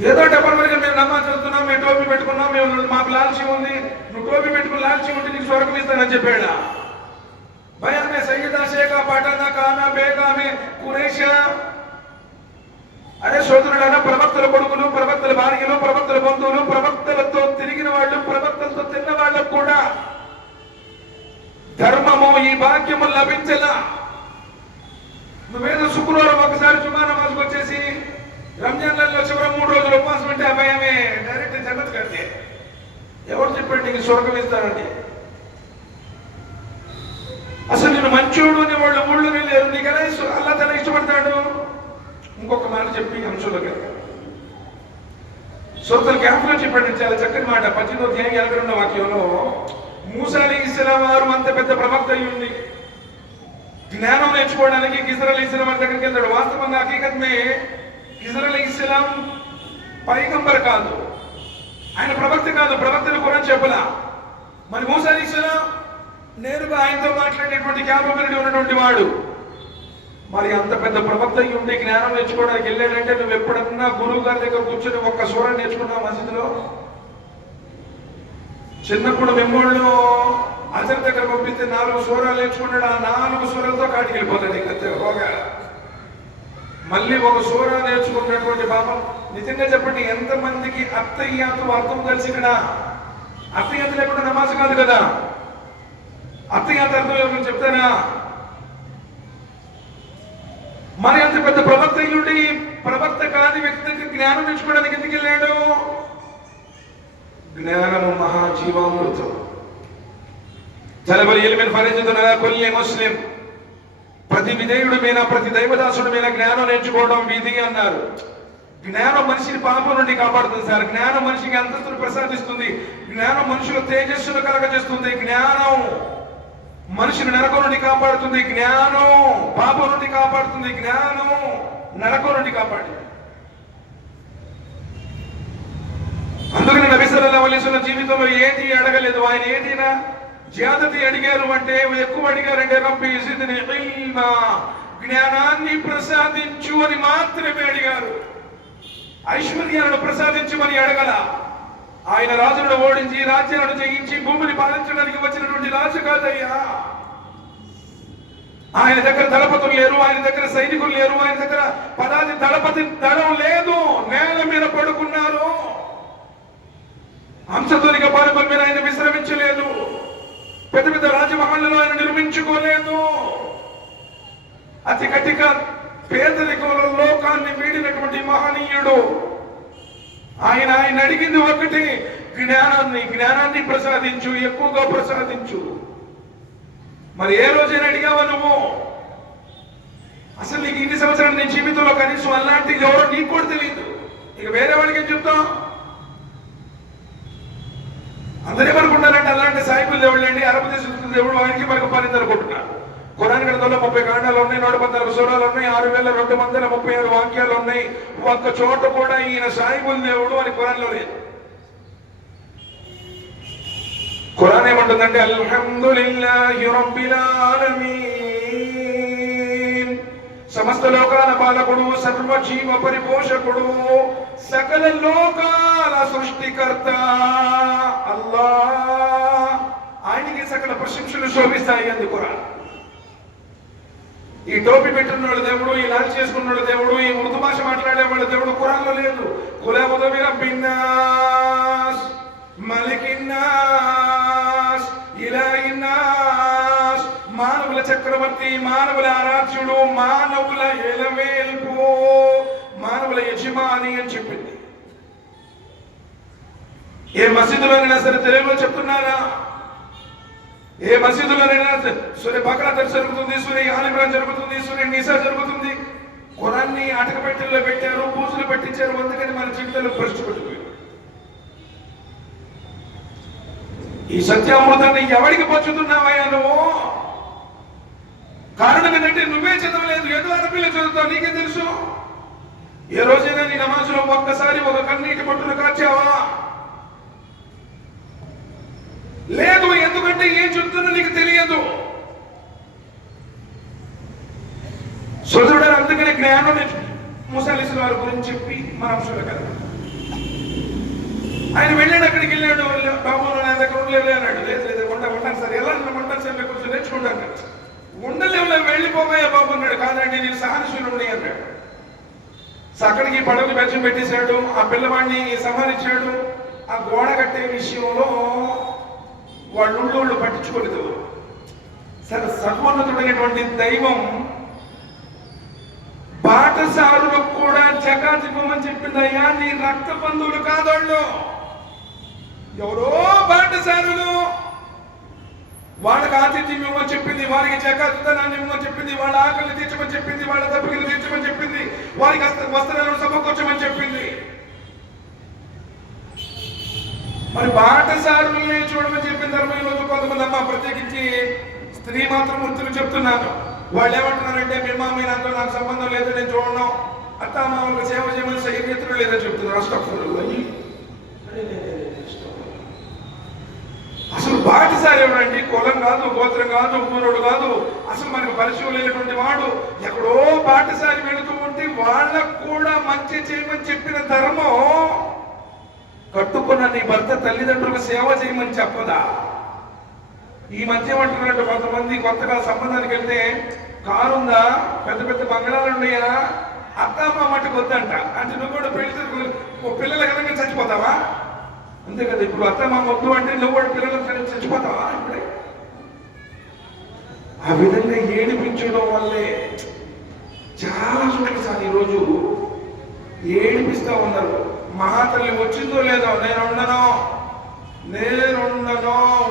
ఏదో టెంపరీగా మేము నమాజ్ చదువుతున్నాం, మేము టోపీ పెట్టుకున్నాం, మేము మాకు లాల్చి ఉంది, నువ్వు టోపీ పెట్టుకుని లాల్చి ఉంటే నీకు స్వర్గం ఇస్తానని చెప్పాడా? భయా మే సయ్యదా షేఖా పఠానా కానా బేగా మే కురైషా. అరే సోదరుడైనా, ప్రవక్తల కొడుకులు, ప్రవక్తల భార్యలు, ప్రవక్తల బంధువులు, ప్రవక్తలతో తిరిగిన వాళ్ళు, ప్రవక్తలతో తిన్న వాళ్ళకు కూడా ధర్మము, ఈ భాగ్యము లభించలా. నువ్వేదో శుక్రవారం ఒకసారి జుమా నమాజ్కి వచ్చేసి రంజాన్లలో చివరి 3 రోజులు ఉపవాసం అంటే అభయమే డైరెక్ట్ జన్నత్ కడితే ఎవరు చెప్పండి నీకు స్వర్గం ఇస్తారండి? అసలు నేను మంచోడు అనే వాళ్ళు ఊళ్ళో లేరు. నీకైనా అల్లా తన కష్టపడతాడు? ఇంకొక మాట చెప్పి అంశంలోకి వెళ్తాడు. సూరతుల్ కహ్ఫ్లో చెప్పాడు చాలా చక్కని మాట. 18వ అధ్యాయం 22వ వాక్యంలో, మూసా అలైహిస్సలాం వారు అంత పెద్ద ప్రవక్త అయి ఉండి జ్ఞానం నేర్చుకోవడానికి కిజర్ అలైహిస్సలాం దగ్గరికి వెళ్తాడు. వాస్తవంగా హకీకత్ కిజర్ అలైహిస్సలాం పైగంబర్ కాదు, ఆయన ప్రవక్త కాదు, ప్రవక్తను ఖురాన్ చెప్పలా. మరి మూసా అలైహిస్సలాం నేరుగా ఆయనతో మాట్లాడేటువంటి క్యాపబిలిటీ ఉన్నటువంటి వాడు. మరి అంత పెద్ద ప్రవక్త అయి ఉండి జ్ఞానం నేర్చుకోవడానికి వెళ్ళాడంటే, నువ్వు ఎప్పుడన్నా గురువు గారి దగ్గర కూర్చొని ఒక్క సూర నేర్చుకున్నావు మసీదులో? చిన్నప్పుడు మెమ్మోళ్ళు అజర్ దగ్గర పంపిస్తే 4 సూరాలు నేర్చుకున్నాడు. ఆ 4 సూరాలతో కాటికి వెళ్ళిపోతాడు. ఇంకా మళ్ళీ ఒక సూర నేర్చుకున్నటువంటి పాపం. నిజంగా చెప్పండి, ఎంతమందికి అత్తయ్యాతో అర్థం కలిసి ఇక్కడ? అత్తయ్యాత లేకుండా నమాజ్ కాదు కదా. అత్తయ్యాత అర్థం ఎవరు చెప్తారా? మరి అంత పెద్ద ప్రవక్త అయ్యుండి ప్రవక్త కాని వ్యక్తికి జ్ఞానం నేర్చుకోవడానికి ఎందుకు వెళ్ళాడు? జ్ఞానము మహాజీవామృతం. తలబల్ ఇల్మిన్ ఫరీజతున్ అలా కుల్లి ముస్లిం. ప్రతి విధేయుడి మీద, ప్రతి దైవదాసుడి మీద జ్ఞానం నేర్చుకోవడం విధి అన్నారు. జ్ఞానం మనిషిని పాపం నుండి కాపాడుతుంది సార్. జ్ఞానం మనిషికి అంతస్తును ప్రసాదిస్తుంది. జ్ఞానం మనుషుల తేజస్సును కలగజేస్తుంది. జ్ఞానం మనిషిని నరకం నుండి కాపాడుతుంది. జ్ఞానం పాపం నుండి కాపాడుతుంది. జ్ఞానం నరకం నుండి కాపాడుతుంది. అందుకని నబీ సల్లల్లాహు అలైహి వసల్లం జీవితంలో ఏది అడగలేదు. ఆయన ఏదైనా జియాదతి అడిగారు అంటే, ఎక్కువ అడిగారంటే, రబ్బీ జిద్నీ ఇల్మా, జ్ఞానాన్ని ప్రసాదించు అని మాత్రమే అడిగారు. ఐశ్వర్యాలను ప్రసాదించమని అడగల. ఆయన రాజులను ఓడించి రాజ్యాలను జయించి భూమిని పాలించడానికి వచ్చినటువంటి రాజు కాదయ్యా. ఆయన దగ్గర దళపతులు లేరు, ఆయన దగ్గర సైనికులు లేరు, ఆయన దగ్గర పదాది దళపతి దళం లేదు. నేల మీద పడుకున్నారు. హంసతూలిక పాలకుల మీద ఆయన విశ్రమించలేదు. పెద్ద పెద్ద రాజమహల్లో ఆయన నిర్మించుకోలేదు. అతి కటిక పేదరికంలో లోకాన్ని వీడినటువంటి మహనీయుడు. ఆయన అడిగింది ఒకటి, జ్ఞానాన్ని ప్రసాదించు, ఎక్కువగా ప్రసాదించు. మరి ఏ రోజైనా అడిగావా నువ్వు? అసలు నీకు ఇన్ని సంవత్సరాలు నీ జీవితంలో కనీసం అలాంటిది ఎవరో నీకు కూడా తెలియదు. ఇక వేరే వాళ్ళకి ఏం చెప్తాం? అందరూ ఏమనుకుంటారంటే, అలాంటి సాయిబుల్ దేవుళ్ళండి, అరబ్ దేశం దేవుడు, ఆయనకి మనకు పని అనుకుంటున్నారు. ఖురాన్ గ్రంథంలో 30 కాండాలు ఉన్నాయి, 114 సూరాలు ఉన్నాయి, 6236 వాక్యాలు ఉన్నాయి. ఒక్క చోట కూడా ఈయన సాయిబుల్ దేవుడు అని ఖురాన్లో లేదు. ఖురాన్ ఏమంటుందంటే, అల్హమ్దులిల్లాహి రబ్బిల్ ఆలమీన్, సమస్త లోకాల పాలకుడు, సర్వజీవ పరిపోషకుడు, సకల లోకాల సృష్టికర్త అల్లాహ్, ఆయనకి సకల ప్రశంసలు శోభిస్తాయి అంది ఖురాన్. ఈ టోపీ పెట్టుకున్నాడు దేవుడు, ఈ లాంచ్ చేసుకున్నాడు దేవుడు, ఈ ఉర్దూ భాష మాట్లాడేవాడు దేవుడు ఖురాన్లో లేదు. కుల్ అఊదు బిరబ్బిన్నాస్, మలికిన్నాస్, ఇలాహిన్నాస్, మానవుల చక్రవర్తి, మానవుల ఆరాధ్యుడు, మానవుల ఎలవేల్పు, మానవుల యజమాని అని చెప్పింది. ఏ మసీదులోనైనా సరే తెలుగులో చెప్తున్నారా? ఏ మసీదులోనైనా సూర్య బకరా జరుగుతుంది, సూర్య ఆల్ ఇమ్రాన్ జరుగుతుంది, సూర్య నిసా జరుగుతుంది. ఖురాన్ని అటకపెట్టెల్లో పెట్టారు, పూజలు పెట్టించారు. అందుకని మన జీవితంలో భ్రష్టు పడిపోయారు. ఈ సత్యామృతాన్ని ఎవరికి పంచుతున్నావయ్యా నువ్వు? కారణం ఏంటంటే, నువ్వే చదవలేదు, ఏదో అరబీలో చదువుతావు, నీకే తెలుసు. ఏ రోజైనా నీ నమాజులో ఒక్కసారి ఒక కన్నీటి పట్టును కాచావా? లేదు. ఎందుకంటే ఏం చెప్తున్నా నీకు తెలియదు. సోదరుడు, అందుకని జ్ఞానం మూసా అలైహిస్సలాం వారి గురించి చెప్పి మన అంశాలు కదా. ఆయన వెళ్ళాడు, అక్కడికి వెళ్ళాడు. బాబు నా దగ్గర ఉండలేవు అన్నాడు. లేదు ఉంటాను సార్, ఎలా ఉంటాను సార్, మీకు కొంచెం నేర్చుకుంటాను. ఉండలేవు, వెళ్ళిపోయా బాబు అన్నాడు. కాదండి, నేను సహనశీలుడిని అన్నాడు. అక్కడికి పడవకి బెచ్చం పెట్టేశాడు. ఆ పిల్లవాడిని సంహరించాడు. ఆ గోడ కట్టే విషయంలో వాళ్ళు పట్టించుకోలేదు. సరే, సర్వోన్నతుడైనటువంటి దైవం బాటసారులకు కూడా జకాత్ ఇవ్వమని చెప్పిందయ్యా. నీ రక్త బంధువులు కాదోళ్ళు, ఎవరో బాటసారులు. వాళ్ళకి ఆతిథ్యం ఇవ్వమని చెప్పింది, వారికి జకాతుదానాన్ని ఇవ్వమని చెప్పింది, వాళ్ళ ఆకలిని తీర్చమని చెప్పింది, వాళ్ళ దప్పికలు తీర్చమని చెప్పింది, వారికి వస్త్రాలను సమకూర్చమని చెప్పింది. మరి బాటసారుల్ని చూడమని చెప్పిన ధర్మం ఈరోజు కొంతమంది అమ్మ, ప్రత్యేకించి స్త్రీ మాత్రం వృత్తులు చెప్తున్నాను. వాళ్ళు ఏమంటున్నారంటే, మీ నాతో నాకు సంబంధం లేదు, నేను చూడను, అత్తామామలకు సేవ చేయమని సైన్యతులు లేదని చెప్తున్నారు. అసలు బాటసారి ఎవరండి? కులం కాదు, గోత్రం కాదు, ఊరోడు కాదు, అసలు మనకు పరిచయం లేనటువంటి వాడు ఎక్కడో బాటసారి వెళుతూ ఉంటే వాళ్ళకు కూడా మంచి చేయమని చెప్పిన ధర్మం కట్టుకున్న నీ భర్త తల్లిదండ్రులకు సేవ చేయమని చెప్పదా? ఈ మధ్య ఏమంటున్నట్టు కొంతమంది కొత్తగా సంబంధానికి వెళ్తే, కారు ఉందా, పెద్ద పెద్ద బంగళాలు ఉన్నాయా, అత్తామా మట్టుకు వద్దంట. అంటే నువ్వు కూడా పెళ్లి పిల్లల కనుక చచ్చిపోతావా? అంతే కదా, ఇప్పుడు అత్తమ్మ వద్దు అంటే నువ్వు కూడా పిల్లలకు చచ్చిపోతావా? ఇప్పుడే ఆ విధంగా ఏడిపించడం వల్లే చాలా చోట్ల సార్ ఈరోజు ఏడిపిస్తా ఉన్నారు. మహాతల్లి వచ్చిందో లేదో, నేనుండను,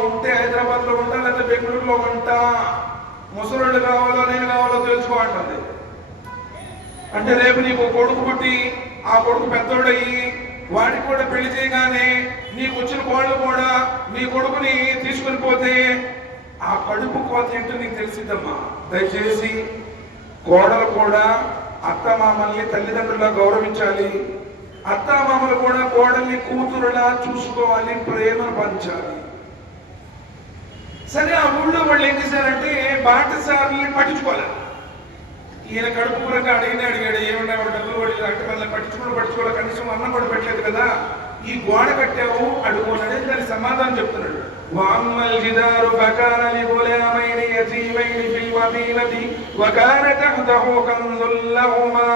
ఉంటే హైదరాబాద్ లో ఉంటా, లేదా బెంగళూరులో ఉంటా, ముసలోళ్ళు కావాలో నేను కావాలో తెలుసుకో అంటుంది. అంటే రేపు నీకు కొడుకు పుట్టి ఆ కొడుకు పెద్దోడయ్యి వాడికి కూడా పెళ్లి చేయగానే నీకు వచ్చిన కోళ్ళు కూడా నీ కొడుకుని తీసుకుని పోతే ఆ కడుపు కోత ఏంటో నీకు తెలిసిద్దమ్మా. దయచేసి కోడలు కూడా అత్తమామల్ని తల్లిదండ్రులా గౌరవించాలి, అత్తామామలు కూడా కోడల్ని కూతురులా చూసుకోవాలి, ప్రేమను పంచాలి. సరే, ఆ ఊళ్ళో వాళ్ళు ఏం చేశారంటే బాటసారుల్ని పట్టించుకోవాలి. ఈయన కడుపు పూరంగా అడిగాడు, ఏమన్నా డబ్బులు పడి అంటే వల్ల పట్టించుకోవాలి, కనీసం అన్నం కూడా పెట్టలేదు కదా, ఈ గోడ కట్టావు అడుగున్నాడే, దానికి సమాధానం చెప్తున్నాడు. వామ్మల్ జిదారు బకానలి గులామైని యతీమైని ఫిల్ మదీనతి వకాన తహతహు కన్జుల్ లహుమా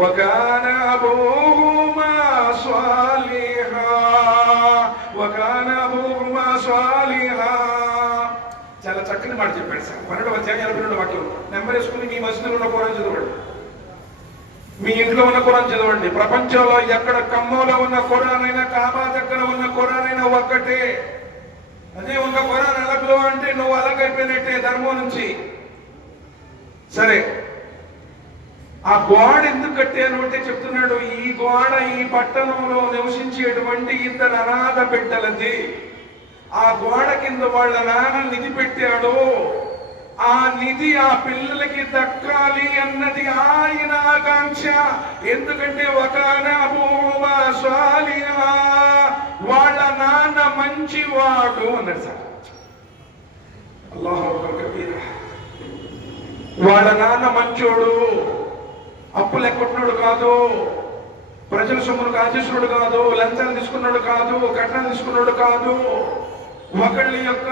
వకాన అబూహుమా స్వాలిహా. చాలా చక్కని మాట చెప్పాడు సార్. 12వ అధ్యాయం 22వ వాక్యం నెంబర్ వేసుకుని మీ మసీదులో ఉన్న ఖురాన్ చదవండి, మీ ఇంట్లో ఉన్న ఖురాన్ చదవండి. ప్రపంచంలో ఎక్కడ ఖమ్మంలో ఉన్న ఖురాన్ అయినా, కాబా దగ్గర ఉన్న ఖురాన్ అయినా ఒక్కటే. అదే ఉన్న ఖురాన్ అలగ్లో అంటే నువ్వు అలగైపోయినట్టే ధర్మం నుంచి. సరే, ఆ గోడ ఎందుకు కట్టాను అంటే చెప్తున్నాడు, ఈ గోడ ఈ పట్టణంలో నివసించేటువంటి 2 అనాథ బిడ్డలది. ఆ గోడ కింద వాళ్ళ నాన్న నిధి పెట్టాడు, ఆ నిధి ఆ పిల్లలకి దక్కాలి అన్నది ఆయన ఆకాంక్ష. ఎందుకంటే వాళ్ళ నాన్న మంచివాడు అన్నాడు సార్. అల్లాహు అక్బర్ కబీరా. వాళ్ళ నాన్న మంచోడు, అప్పులు ఎక్కడున్నాడు కాదు, ప్రజల సొమ్మును కాజేసినోడు కాదు, లంచాలు తీసుకున్నాడు కాదు, కట్నాలు తీసుకున్నాడు కాదు, ఒకళ్ళ యొక్క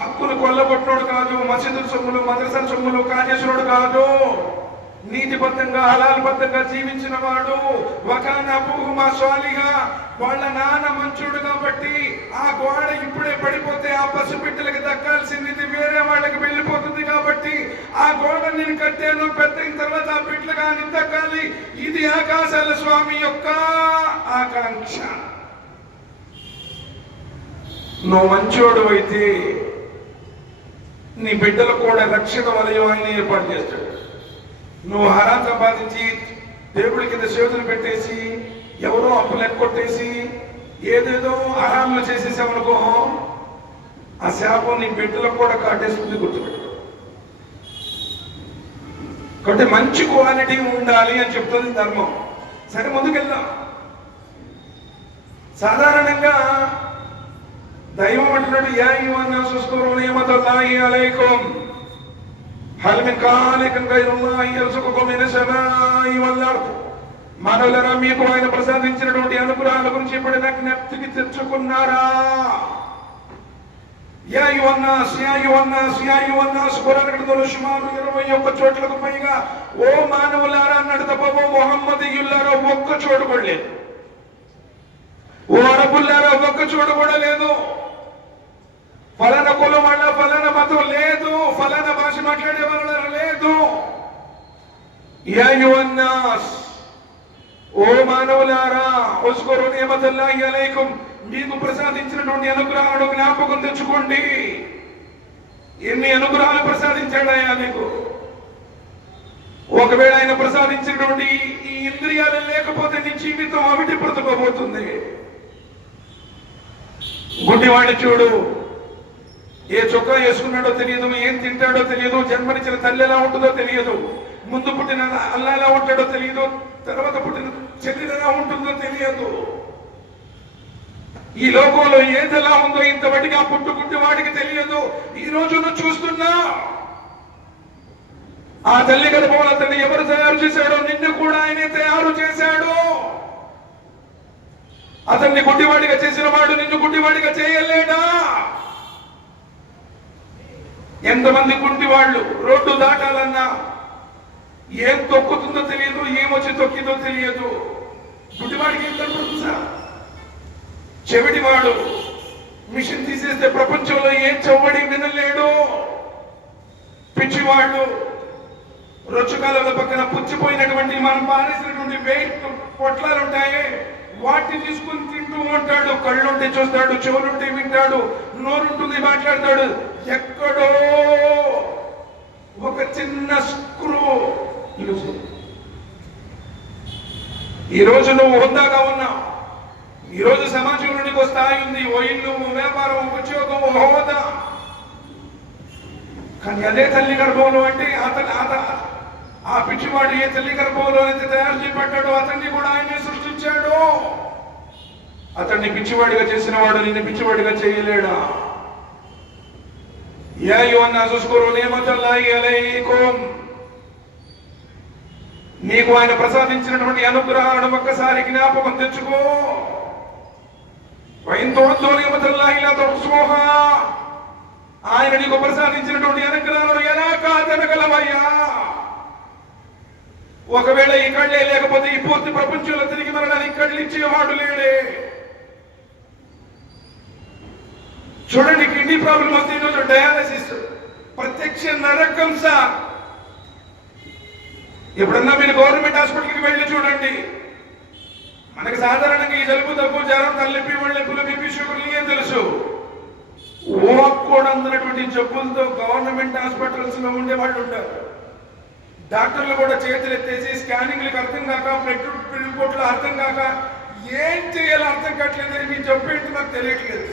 హక్కులు కొల్లగొట్టినోడు కాదు, మసీదుల సొమ్ములు మద్రసాల సొమ్ములు కాజేసినోడు కాదు, నీతిబద్ధంగా హలాల్బద్ధంగా జీవించిన వాడు. వకాన అబూహుమా స్వాలిహా. వాళ్ళ నాన్న మంచోడు కాబట్టి ఆ గోడ ఇప్పుడే పడిపోతే ఆ పసిబిడ్డలకి దక్కాల్సింది వేరే వాళ్ళకి వెళ్ళిపోతుంది కాబట్టి ఆ గోడ నేను కట్టాను, పెద్ద అయిన తర్వాత ఆ బిడ్డలు కానీ దక్కాలి. ఇది ఆకాశాల స్వామి యొక్క ఆకాంక్ష. నువ్వు మంచోడు అయితే నీ బిడ్డలు కూడా రక్షణ వలయం ఆయన ఏర్పాటు చేస్తాడు. నువ్వు హరాం సంపాదించి దేవుడి కింద చేతులు పెట్టేసి ఎవరో అప్పులు ఎక్కొట్టేసి ఏదేదో హరాములు చేసేసామనుకో, ఆ శాపం నీ బిడ్డలకు కూడా కాటేస్తుంది, గుర్తుపెట్టు. కాబట్టి మంచి క్వాలిటీ ఉండాలి అని చెప్తుంది ధర్మం. సరే, ముందుకెళ్దాం. సాధారణంగా దైవం అంటున్నాడు, యా అయ్యుహన్నాసు ఉజ్కురూ నిఅమతల్లాహి అలైకుం హల్ మిన్ ఖాలికిన్ గైరుల్లాహి యర్జుకుకుం మినస్ సమాయి వల్ అర్ద్. మానవులారా, మీకు ఆయన ప్రసాదించినటువంటి అనుగ్రహాల గురించి ఎప్పుడైనా జ్ఞప్తికి తెచ్చుకున్నారా? యా అయ్యుహన్నాస్ యా అయ్యుహన్నాస్ యా అయ్యుహన్నాస్ ఖురాన్ గ్రంథంలో సుమారు 21 చోట్లకు పైగా ఓ మానవులారా అన్నాడు తప్ప ఓ ముహమ్మదీయులారా ఒక్క చోటు కూడా లేదు, ఓ అరబుల్లారా ఒక్క చోటు కూడా లేదు, ఫలానా కులం వాళ్ళ ఫలానా మతం లేదు, ఫలానా భాష మాట్లాడే వాళ్ళ లేదు. యా అయ్యుహన్నాస్, ఓ మానవులారా, ఉజ్కురూ నిఅమతల్లాహి అలైకుం, మీకు ప్రసాదించినటువంటి అనుగ్రహాలను జ్ఞాపకం తెచ్చుకోండి. ఎన్ని అనుగ్రహాలు ప్రసాదించాడయ్యా మీకు. ఒకవేళ ఆయన ప్రసాదించినటువంటి ఈ ఇంద్రియాలు లేకపోతే నీ జీవితం అవిటి బ్రతుకోబోతుంది. గుడ్డివాడిని చూడు, ఏ చొక్కా వేసుకున్నాడో తెలియదు, ఏం తింటాడో తెలియదు, జన్మనిచ్చిన తల్లి ఎలా ఉంటుందో తెలియదు, ముందు పుట్టిన అల్ల ఎలా ఉంటాడో తెలియదు, తర్వాత పుట్టిన చెల్లి ఎలా ఉంటుందో తెలియదు. ఈ లోకంలో ఏది ఎలా ఉందో ఇంతవరకు ఆ పుట్టుకుంటే వాడికి తెలియదు. ఈ రోజు నువ్వు చూస్తున్నా ఆ తల్లి గర్భంలో అతన్ని ఎవరు తయారు చేశాడో నిన్ను కూడా ఆయనే తయారు చేశాడు. అతన్ని గుడ్డివాడిగా చేసిన వాడు నిన్ను గుడ్డివాడిగా చేయలేడా? ఎంతమంది గుడ్డివాళ్ళు రోడ్డు దాటాలన్నా ఏం తొక్కుతుందో తెలియదు, ఏమొచ్చి తొక్కిందో తెలియదు. గుడ్డివాడికి ఏం కనపడుతుందా? చెవిటివాడు మిషన్ తీసేస్తే ప్రపంచంలో ఏం చెవ్వడి వినలేడు. పిచ్చివాళ్ళు రొచ్చుకాల పక్కన పుచ్చిపోయినటువంటి మనం పారేసినటువంటి వెయిట్ పొట్లాలు ఉంటాయి, వాటిని తీసుకుని తింటూ ఉంటాడు. కళ్ళుంటే చూస్తాడు, చెవులుంటే వింటాడు, నోరుంటుంది మాట్లాడతాడు. ఎక్కడో ఒక చిన్న స్క్రూ. ఈరోజు నువ్వు హుందాగా ఉన్నావు. ఈరోజు సమాజంలో నీకు స్థాయి ఉంది, ఓ ఇల్లు, ఓ వ్యాపారం, ఉద్యోగం, ఓ హోదా. కానీ అదే తల్లి గర్భంలో అంటే ఆ పిచ్చివాడు ఏ తల్లి గర్భంలో అయితే తయారు చేయబడ్డాడో అతన్ని కూడా ఆయనే సృష్టించాడు. అతన్ని పిచ్చివాడిగా చేసిన వాడు నిన్ను పిచ్చివాడిగా చేయలేడా? యా అయ్యుహన్నాసు ఉజ్కురు నిఅమతల్లాహి అలైకుం. నీకు ఆయన ప్రసాదించినటువంటి అనుగ్రహాలను ఒక్కసారి జ్ఞాపకం తెచ్చుకో. వఇన్ తుఅద్దు నిఅమతల్లాహి లా tuhsuha. ఆయన నీకు ప్రసాదించినటువంటి అనుగ్రహాలను ఎలా కాదనగలవయ్యా? ఒకవేళ ఈ కళ్ళే లేకపోతే ఈ పూర్తి ప్రపంచంలో తిరిగి మరణానికి కళ్ళు ఇచ్చేవాడు లేడే. చూడండి, కిడ్నీ ప్రాబ్లం వస్తే ఈరోజు డయాలసిస్ ప్రత్యక్ష నరకం సార్. ఎప్పుడన్నా మీరు గవర్నమెంట్ హాస్పిటల్కి వెళ్ళి చూడండి. మనకి సాధారణంగా ఈ జలుబు, దగ్గు, జ్వరం, తలనొప్పి, ఒళ్ళెప్పులు, బీపీ, షుగర్లు ఏం తెలుసు. కూడా అందనటువంటి జబ్బులతో గవర్నమెంట్ హాస్పిటల్స్ లో ఉండే వాళ్ళు ఉంటారు. డాక్టర్లు కూడా చేతులు ఎత్తేసి స్కానింగ్లకు అర్థం కాక, బ్లడ్ రిపోర్ట్లు అర్థం కాక ఏం చేయాలో అర్థం కావట్లేదు. మీ జబ్బు ఏంటి నాకు తెలియట్లేదు.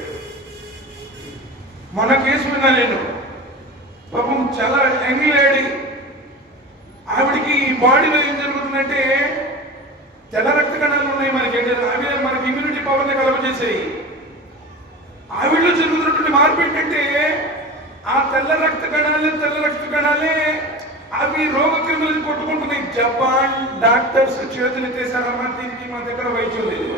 మన కేసు విన్నా నేను. పాపం చాలా యంగ్ లేడీ. ఆవిడికి బాడీలో ఏం జరుగుతుందంటే తెల్ల రక్త కణాలు ఉన్నాయి మనకి. అవి మనకి ఇమ్యూనిటీ పవర్ని కలగజేసాయి. ఆవిడలో జరుగుతున్నటువంటి మార్పు ఏంటంటే ఆ తెల్ల రక్త కణాలే అవి రోగ క్రిములను కొట్టుకుంటున్నాయి. జపాన్ డాక్టర్స్ చేతులు ఎత్తేసారమ్మా, దీనికి మా దగ్గర వైద్యం లేదు.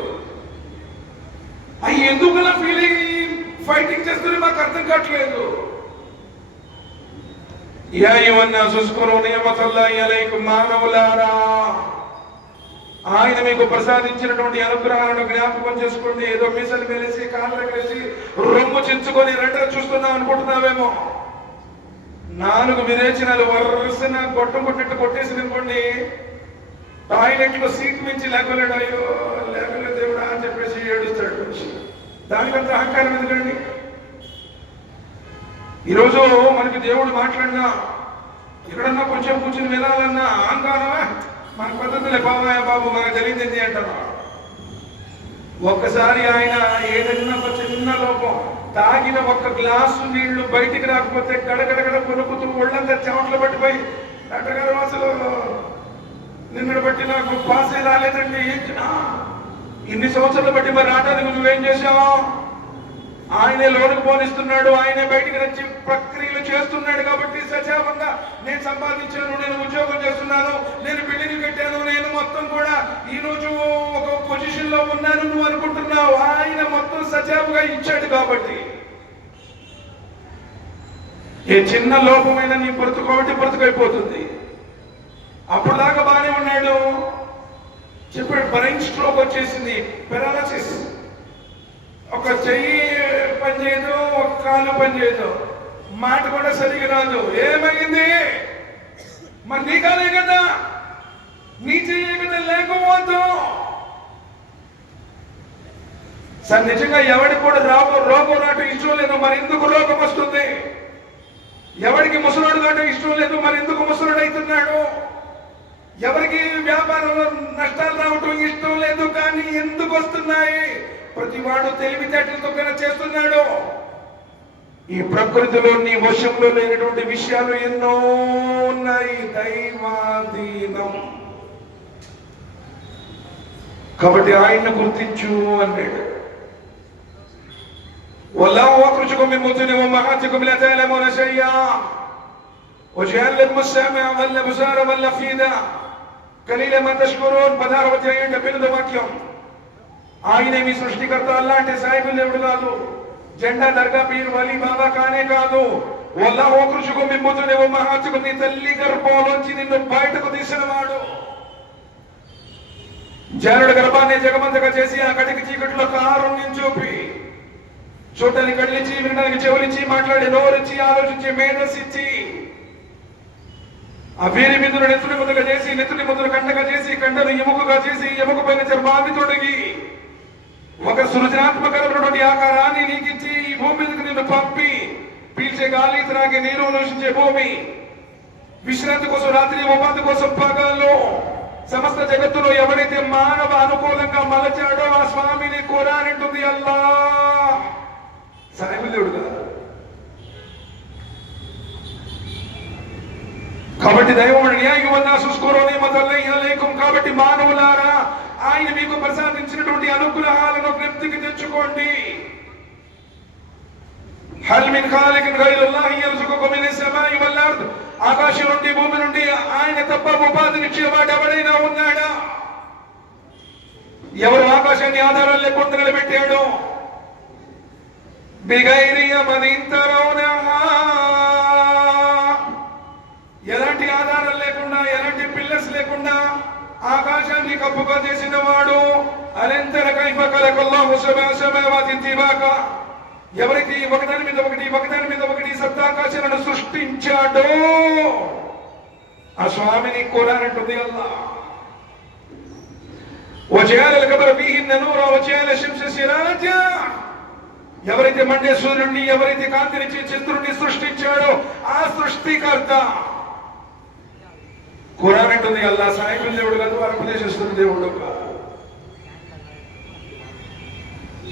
అవి ఎందుకలా ఫీల్ అయ్యి ఫైటింగ్ చేస్తున్నా మాకు అర్థం కావట్లేదు. యా అయ్యుహన్నాసు ఉజ్కురు నిఅమతల్లాహి అలైకుం. మానవులారా, ఆయన మీకు ప్రసాదించినటువంటి అనుగ్రహాలను జ్ఞాపకం చేసుకోండి. ఏదో మీసలు వెలిసి కాళ్ళు కలిసి రొమ్ము చించుకొని రెండర చూస్తున్నాం అనుకుంటున్నావేమో. 4 విరేచనాలు వరుసన గొట్టం కొట్టినట్టు కొట్టేసి అనుకోండి, టాయిలెట్ లో సీట్ మించి లేకలేడు. అయ్యో లేకలేదు దేవుడా అని చెప్పేసి ఏడుస్తాడు. దానికంత అహంకారం ఎందుకండి? ఈరోజు మనకి దేవుడు మాట్లాడినా, ఎక్కడన్నా కొంచెం కూర్చుని వినాలన్నా అహంకారమే. మన పద్ధతులే బాబాయ్ బాబు మనకు తెలియదు అంటారు. ఒక్కసారి ఆయన ఏదైనా ఒక చిన్న లోపం, తాగిన ఒక్క గ్లాసు నీళ్లు బయటికి రాకపోతే గడగడగడ కొనుక్కుతూ ఒళ్ళంతా చెమటలు పట్టిపోయి, డాక్టర్ గారు అసలు నిన్నటి బట్టి నాకు పాసే రాలేదండి. ఇన్ని సంవత్సరాలు బట్టి మరి రావడానికి నువ్వేం చేశావు? ఆయనే లోనికి పోనిస్తున్నాడు, ఆయనే బయటికి వచ్చి ప్రక్రియలు చేస్తున్నాడు. కాబట్టి సజావంగా నేను సంపాదించాను, నేను ఉద్యోగం చేస్తున్నాను, నేను బిల్డింగ్ కట్టాను, నేను మొత్తం కూడా ఈ రోజు ఒక పొజిషన్ లో ఉన్నాను నువ్వు అనుకుంటున్నావు. ఆయన మొత్తం సజావుగా ఇచ్చాడు. కాబట్టి ఏ చిన్న లోపమైన నీ బ్రతుకైపోతుంది. అప్పుడు దాకా బాగానే ఉన్నాడు. చెప్పాడు బ్రెయిన్ స్ట్రోక్ వచ్చేసింది, పెరాలసిస్. ఒక చెయ్యి పని చేయదు, ఒక కాలు పని చేయదు, మాట కూడా సరిగా రాదు. ఏమైంది? మరి నీ కాలే కదా, నీ చెయ్యే కదా లేకపోవద్దు. సార్ నిజంగా ఎవరికి కూడా రోగం రావటం ఇష్టం లేదు, మరి ఎందుకు రోగం వస్తుంది? ఎవరికి ముసలోడు కావటం ఇష్టం లేదు, మరి ఎందుకు ముసలోడు అవుతున్నాడు? ఎవరికి వ్యాపారంలో నష్టాలు రావటం ఇష్టం లేదు, కానీ ఎందుకు వస్తున్నాయి? ప్రతివాడు తెలివితేటలతో కన్నా చేస్తున్నాడు. ఈ ప్రకృతిలో నీ వశంలో లేనటువంటి విషయాలు ఎన్నో ఉన్నాయి. దైవాధీనం. కాబట్టి ఆయన్ని గుర్తించు అన్నాడు. والله أخرجكم من بطون أمهاتكم لا تعلمون شيئا وجعل لكم السمع والأبصار والأفئدة قليلا ما تشكرون. 16వ అధ్యాయం 78వ వాక్యం. ఆయనే మీ సృష్టికర్త. అల్లా అంటే సాయిబుల్ దేవుడు కాదు, జెండా దర్గా పీర్ వలీ బాబా కానే కాదు. వల్లాహు అఖ్రజకుం మిన్ బుతూని ఉమ్మహాతికుం, నీ తల్లి గర్భంలోంచి నిన్ను బయటకు తీసినవాడు. జానుడి గర్భాన్ని జగమంతగా చేసి ఆ కటికి చీకట్లో కారుణ్యం చూపి చూడటానికి కళ్ళిచ్చి, వినడానికి చెవులిచ్చి, మాట్లాడే నోరిచ్చి, ఆలోచించి మేధస్సిచ్చి, ఆ వీరి బిందును నెత్తుడి ముద్దగా చేసి, నెత్తుడి ముద్దను కండగా చేసి, కండను ఎముకగా చేసి, ఎముక పైన చర్మాన్ని తొడిగి ఒక సృజనాత్మకమైనటువంటి ఆకారాన్ని నీకిచ్చి ఈ భూమి మీదకి నిన్ను పంపి, పీల్చే గాలి, త్రాగే నీరు, నివసించే భూమి, విశ్రాంతి కోసం రాత్రి, ఉపాధి కోసం పగలు, సమస్త జగత్తులో ఎవరైతే మానవ అనుకూలంగా మలచాడో ఆ స్వామిని ఖురాన్ అంటుంది. అల్లా సాయిబుల్ కదా. కాబట్టి దైవం కాబట్టి మానవులారా, ఆయన మీకు ప్రసాదించినటువంటి అనుగ్రహాలను జ్ఞప్తికి తెచ్చుకోండి. హల్ మిన్ ఖాలికిన్ గైరుల్లాహి యర్జుకుకుం మినస్ సమాయి వల్ అర్ద్, ఆకాశం నుండి భూమి నుండి ఆయన తప్ప ఉపాధినిచ్చేవాడు ఎవరైనా ఉన్నాడా? ఎవరు ఆకాశాన్ని ఆధారం లేకుండా నిలబెట్టాడు? బిగైరి అమదిన్ తరౌనహా, ఎలాంటి ఆధారం లేకుండా, ఎలాంటి పిల్లర్స్ లేకుండా ఆకాశాన్ని కప్పుగా చేసిన వాడు. అలంతర కైఫ ఖలకల్లాహు సబఅ సమావాతిన్ తిబాకా, ఎవరైతే ఒకదాని మీద ఒకటి ఒకదాని మీద ఒకటి సప్తాకాశాలను సృష్టించాడో ఆ స్వామిని ఖురాన్ అంటుంది. అల్లా వజఅల అల్-కమర ఫీహిన్న నూరా వజఅల అష్-షంస సిరాజా, ఎవరైతే మండే సూర్యుడిని, ఎవరైతే కాంతినిచ్చే చంద్రుడిని సృష్టించాడో ఆ సృష్టికర్త ఖురాన్ అంటుంది. అల్లా సాయిబుల్ దేవుడు కాదు, ఉపదేశిస్తున్న దేవుడు కాదు.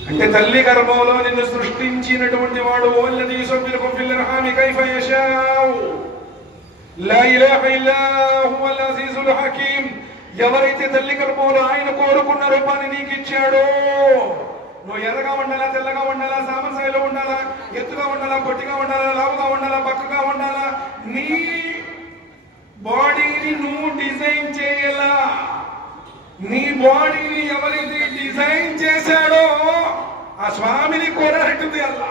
అంటే తల్లి గర్భంలో నిన్ను సృష్టించినటువంటి వాడు. వల్లదీ యుసవ్విరుకుం ఫిల్ అర్హామి కైఫ యషాఉ లా ఇలాహ ఇల్లా హువల్ అజీజుల్ హకీం, ఎవరైతే తల్లి గర్భంలో ఆయన కోరుకున్న రూపాన్ని నీకు ఇచ్చాడో, నువ్వు ఎర్రగా ఉండాలా, తెల్లగా ఉండాలా, సామసాయిలో ఉండాలా, ఎత్తుగా ఉండాలా, పొట్టిగా ఉండాలా, లావుగా ఉండాలా, బక్కగా ఉండాలా, నీ బాడీని నువ్వు డిజైన్ చేయాలా. నీ బాడీని ఎవరైతే డిజైన్ చేశాడో ఆ స్వామిని కోరారంటుంది. అల్లా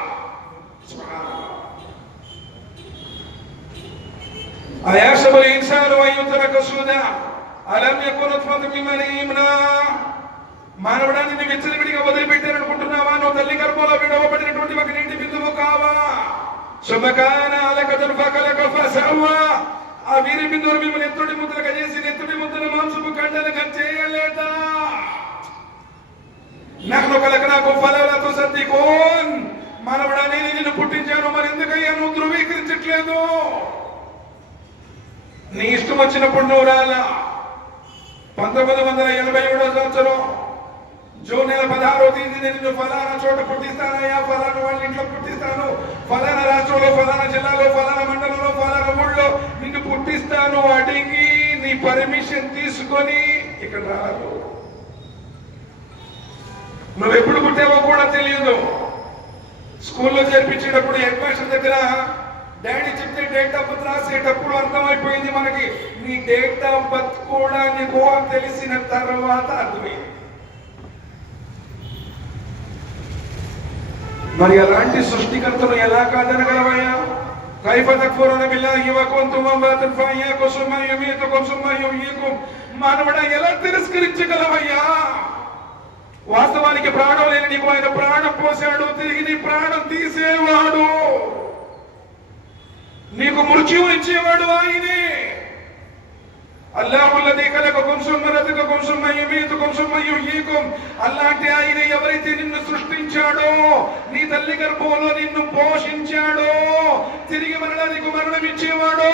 అయాశబుల్ ఇన్సాను అయ్యుతరక సుదా అలం యకున్ నత్ఫతు మిన్ మనీయినా, మానవుడాన్ని నువ్వు విచ్చలవిడిగా వదిలిపెట్టారనుకుంటున్నావా? నువ్వు తల్లి గర్భంలో విడవబడినటువంటి ఒక నీటి బిందువు కావా? సుమకాన అలకదన్ ఫకలక ఫసవ్వా, ఆ వీరి బిందువును మిమ్మల్ని ఎత్తుడి ముద్దలుగా చేసి నెత్తుడి ముద్దలు మాంసపు కండలుగా చేయలేదా? నహ్ను ఖలక్నాకుం ఫలౌలా తుసద్దికూన్, మానవుడా నేను నిన్ను పుట్టించాను, మరి ఎందుకయ్యా నువ్వు ధృవీకరించట్లేదు? నీ ఇష్టం వచ్చినప్పుడు నువ్వు రాలా. 1987వ సంవత్సరం జూన్ నెల 16వ తేదీ నిన్ను ఫలానా చోట పుట్టిస్తానయ్యా, ఫలానా వాళ్ళ ఇంట్లో పుట్టిస్తాను, ఫలానా రాష్ట్రంలో, ఫలానా జిల్లాలో, ఫలానా మండలంలో, ఫలానా ఊళ్ళో నిన్ను పుట్టిస్తాను అడిగి నీ పర్మిషన్ తీసుకొని ఇక్కడ రాదు. నువ్వెప్పుడు పుట్టావో కూడా తెలియదు. స్కూల్లో చేర్పించేటప్పుడు హెడ్ మాస్టర్ దగ్గర డాడీ చెప్తే డేట్ ఆఫ్ బర్త్ రాసేటప్పుడు అర్థమైపోయింది మనకి, నీ డేట్ ఆఫ్ బర్త్ కూడా నీకు తెలిసిన తర్వాత అర్థమైంది. మరి అలాంటి సృష్టికర్తను ఎలా కాదనగలవయ్యా? కైఫ తక్ఫురున బిల్లాహి వ కుంతుం అమ్వాతన్ ఫయయాకుం సుమ్మ యుమీతుకుం సుమ్మ యుహ్యీకుం, మానవుడా ఎలా తిరస్కరించగలవయ్యా? వాస్తవానికి ప్రాణం లేని నీకు ఆయన ప్రాణం పోసాడు, తిరిగి నీ ప్రాణం తీసేవాడు, నీకు మృత్యువు ఇచ్చేవాడు ఆయనే. అల్లాహుల్లదీ ఖలఖకుం సుమ్మ రజఖకుం సుమ్మ యుమీతుకుం సుమ్మ యుహ్యీకుం. అలాంటి ఆయన ఎవరైతే నిన్ను సృష్టించాడో, నీ తల్లి గర్భంలో నిన్ను పోషించాడో, తిరిగి మరలా నీకు మరణం ఇచ్చేవాడో,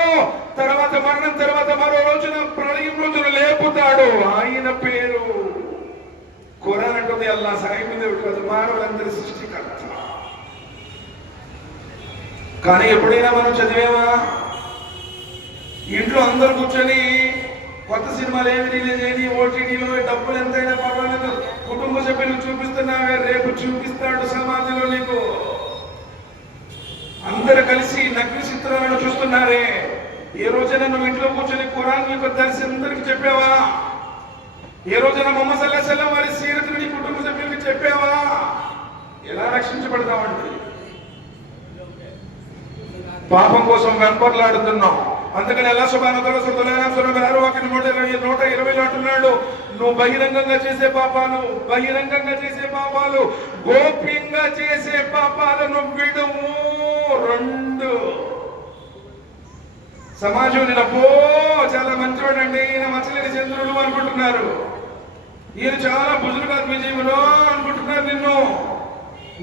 తర్వాత మరణం తర్వాత మరో రోజున ప్రళయం రోజున లేపుతాడు, ఆయన పేరు. ఖురాన్ అంటుంది అల్లా సాహిబ్ దేవుడు కాదు, మానవులందరి సృష్టికర్త. కానీ ఎప్పుడైనా మనం చదివేమా? ఇంట్లో అందరు కూర్చొని కొత్త సినిమాలు ఏమి రిలీజ్ అయ్యి ఓటీటీలో డబ్బులు ఎంతైనా పర్వాలేదు, కుటుంబ సభ్యులకు చూపిస్తున్నావే, రేపు చూపిస్తాడు సమాధిలో నీకు. అందరు కలిసి నగ్న చిత్రాలను చూస్తున్నారే. ఏ రోజైనా నువ్వు ఇంట్లో కూర్చొని ఖురాన్ యొక్క దర్శనం అందరికి చెప్పావా? ఏ రోజైనా ముహమ్మద్ సల్లల్లాహు అలైహి వసల్లం వారి సీరతుని నీ కుటుంబ సభ్యులకి చెప్పావా? ఎలా రక్షించబడతామండి? పాపం కోసం వెంపర్లాడుతున్నాం. అందుకని అల్లాహ్ సుబ్హానహు వ తఆలా సూరతుల్ అన్ఆమ్ 120 అంటున్నాడు, నువ్వు బహిరంగంగా చేసే పాపాలు, గోప్యంగా చేసే పాపాలను విడుము. 2 సమాజం నిన్నపో చాలా మంచివాడండి, ఈయన మచ్చలేని చంద్రుడు అనుకుంటున్నారు, ఈయన చాలా బుజులుగా విజయములో అనుకుంటున్నారు నిన్ను.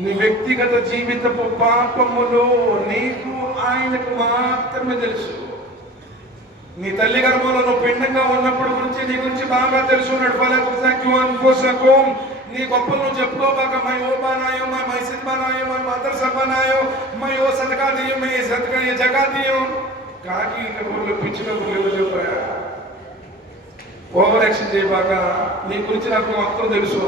నీ వ్యక్తిగత జీవితపు పాపములు నీకు ఆయనకు మాత్రమే తెలుసు. నీ తల్లి గర్భంలో నువ్వు పిండంగా ఉన్నప్పుడు నీ గురించి బాగా తెలుసు. నీ గొప్పలు నువ్వు చెప్పుకోబాక, మై ఓ బానాయో, మై సిద్ బానాయో, మై మదర్ సబానాయో, మై ఓ సదకా దియో, మై సదకా జగా దియో. కాకి కబుర్లు పిచ్చి కబుర్లు చెప్పాయా? ఓవర్ యాక్షన్ చేయబాక, నీ గురించి నాకు మొత్తం తెలుసు.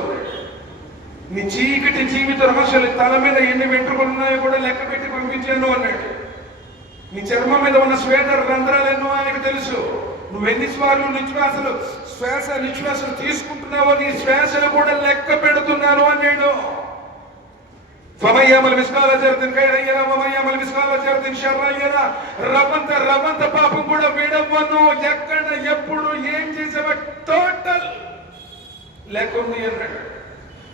నీ చీకటి జీవిత రహస్యాలు, తల మీద ఎన్ని వెంట్రుకలు ఉన్నాయో కూడా లెక్క పెట్టి పంపించాను అన్నాడు. నీ చర్మం మీద ఉన్న శ్వేత రంధ్రాలు ఎన్నో ఆయనకు తెలుసు. నువ్వు ఎన్ని సార్లు నిశ్వాసలు తీసుకుంటున్నావో నీ శ్వాసలు కూడా లెక్క పెడుతున్నాను అన్నాడు. రవంత పాపం కూడా విడవను, ఎక్కడ ఎప్పుడు ఏం చేసేవా టోటల్ లెక్క ఉంది అన్నాడు.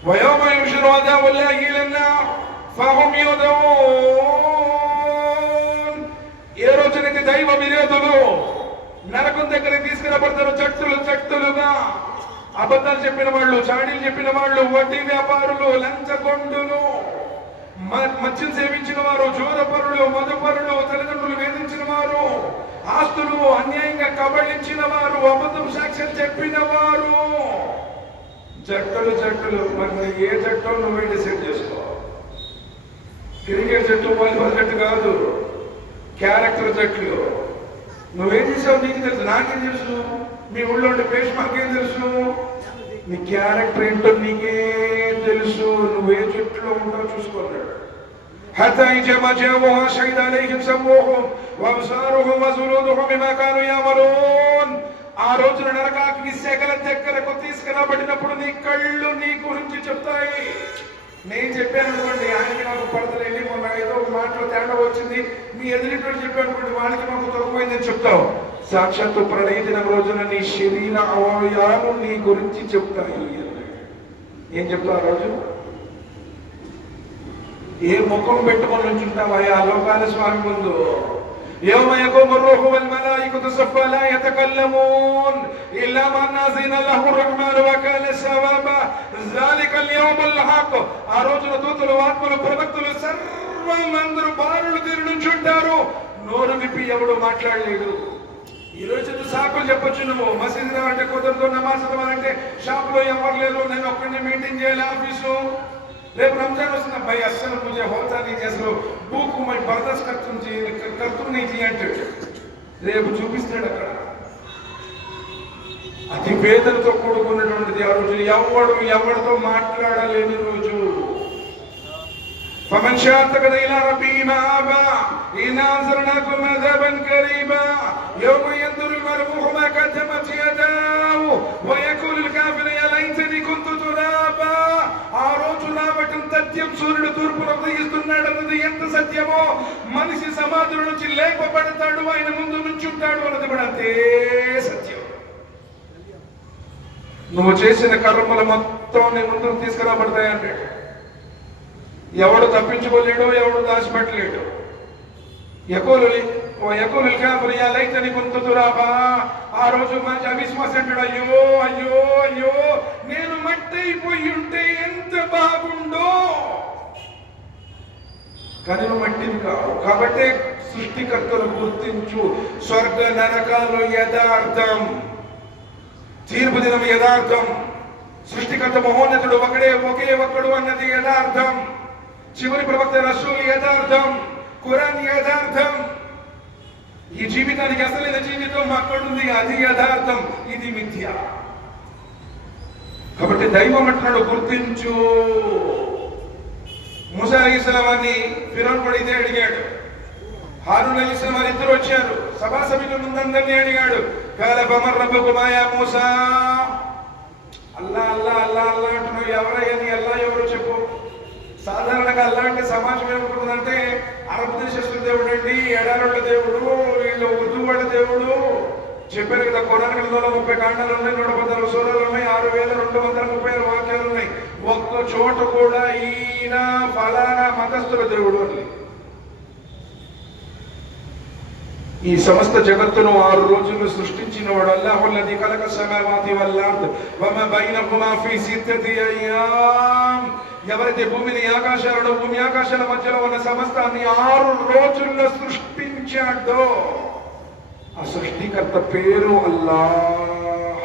ويوم يحشر أعداء الله إلى النار فهم يوزعون. ఏ రోజునైతే దైవ విరోధులు నరకం దగ్గరికి తీసుకురాబడతారు, జట్టులుగా అబద్ధాలు చెప్పిన వాళ్ళు, చాడీలు చెప్పిన వాళ్ళు, వడ్డీ వ్యాపారులు, లంచగొండులు, మద్యం సేవించిన వారు, జోరపరులు, మధుపరులు, తల్లిదండ్రులు వేధించిన వారు, ఆస్తులు అన్యాయంగా కబళించిన వారు, అబద్ధం సాక్ష్యం చెప్పిన వారు, జట్టులు. మరి ఏ జట్టో నువ్వే డిసైడ్ చేసుకో. క్రికెట్ జట్టు, వాలీబాల్ జట్టు కాదు, క్యారెక్టర్ జట్లు. నువ్వేం చేసావు నీకు తెలుసు, నాకేం తెలుసు, మీ ఊళ్ళో ఉండే పేష్ మాకేం తెలుసు, నీ క్యారెక్టర్ ఏంటో నీకే తెలుసు. నువ్వే జట్టులో ఉంటావు చూసుకోలేడు. حتى إذا جاءوها شهد عليهم سمعهم وأبصارهم وجلودهم بما كانوا يعملون. ఆ రోజున నరకాగ్ని సెగల దగ్గరకు తీసుకురాబడినప్పుడు నీ కళ్ళు నీ గురించి చెప్తాయి. నేను చెప్పాను అనుకోండి, ఆయనకి నాకు పడతలేండి, మొన్న ఏదో ఒక మాటలో తేడా వచ్చింది, మీ ఎదుటితో చెప్పాను అనుకోండి, వాళ్ళకి మాకు తొలగిపోయిందని చెప్తావు. సాక్షాత్తు ప్రళయ దినం రోజున నీ శరీర అవయవాలు నీ గురించి చెప్తాయి. ఏం చెప్తావు ఆ రోజు? ఏ ముఖం పెట్టుకొని ఉంచుంటావా ఆ లోకాల స్వామి ముందు? يوم يقوم الروح والملائكة صفا لا يتكلمون إلا من أذن له الرحمن وكان صوابا ذلك اليوم الحق. ఆ రోజున దూతలు, ఆత్మలు, ప్రవక్తలు సర్వమందరూ బారులు తీరి నుంచుంటారు. నోరు విప్పి ఎవడు మాట్లాడలేడు. ఈ రోజు సాకులు చెప్పొచ్చు, నువ్వు మసీదు రావంటే కుదరదు, నమాజ్ చదవాలంటే షాప్లో ఎవరు లేరు, నేను ఒక్కడిని మెయింటైన్ చేయాలి ఆఫీసు. రేపు రంజాన్ వస్తున్న భయ అస్సలు ముझे होता नहीं, అసలు భూకు మై బర్దాష్ కర్తూ అంటాడు. రేపు చూపిస్తాడు అక్కడ. అతి వేదనతో కూడుకున్నటువంటిది ఆ రోజు. ఎవరితో మాట్లాడలేని రోజు. فمن شاء اتخذ الى ربه مآبا إنا أنذرناكم عذابا قريبا يوم ينظر المرء ما قدمت يداه ويقول الكافر يا ليتني كنت ترابا. ఆ రోజు రావటం తథ్యం. సూర్యుడు తూర్పున ఉదయిస్తున్నాడు అన్నది ఎంత సత్యమో, మనిషి సమాధుల నుంచి లేపబడతాడు, ఆయన ముందు నుంచుంటాడు అన్నది కూడా అంతే సత్యం. నువ్వు చేసిన కర్మల మొత్తం నీ ముందుకు తీసుకురాబడతాయి అంటాడు. ఎవడు తప్పించుకోలేడు, ఎవడు దాచిపెట్టలేడు. ويقول الكافر يا ليتني كنت ترابا. ఆ రోజు మంచి అవిశ్వాసం అంటాడు, అయ్యో అయ్యో అయ్యో నేను మట్టి అయిపోయి ఉంటే ఎంత బాగుండో. కానీ నువ్వు మట్టివి కావు. కాబట్టి సృష్టికర్తను గుర్తించు. స్వర్గ నరకాలు యథార్థం, తీర్పు దినం యథార్థం, సృష్టికర్త మహోన్నతుడు ఒకే ఒక్కడు అన్నది యథార్థం, చివరి ప్రవక్త రసూల్ యథార్థం, ఖురాన్ యథార్థం. ఈ జీవితానికి అసలైన జీవితం అక్కడుంది, అది యథార్థం, ఇది మిథ్య. కాబట్టి దైవం అంటున్నాడు గుర్తించు. మూసా అలైహిస్సలాంని ఫిరౌన్ కూడా ఇదే అడిగాడు. హారూన్ అలైహిస్సలాం ఇద్దరు వచ్చారు, సభా సభ్యుల ముందందరినీ అడిగాడు. కాల ఫమన్ రబ్బకుమా యా మూసా. అల్లా అల్లా అల్లా అల్లా అంటున్నావు, ఎవరయ్యని అల్లా ఎవరో చెప్పు. సాధారణంగా అల్లా అంటే సమాజం ఏమనుకుంటుందంటే అరబ్ దేశస్తుల దేవుడు అండి, ఎడారుల దేవుడు, వీళ్ళు ఉర్దూ వాళ్ళ దేవుడు. చెప్పారు కదా, ఖురాన్ గ్రంథంలో 30 కాండాలు ఉన్నాయి, 114 సూరాలు ఉన్నాయి, 6236 వాక్యాలు ఉన్నాయి. ఒక్క చోట కూడా ఈయన ఫలానా మతస్థుల దేవుడు అని. ఈ సమస్త జగత్తును 6 రోజుల్లో సృష్టించిన వాడు అల్లాహుల్లదీ ఖలక సమావాతి వల్ అర్ద్ వమా బైనహుమా ఫీ సిత్తతి అయ్యామ్. ఎవరైతే భూమిని ఆకాశాలను, భూమి ఆకాశాల మధ్యలో ఉన్న సమస్తాన్ని 6 రోజుల్లో సృష్టించాడో ఆ సృష్టికర్త పేరు అల్లాహ్.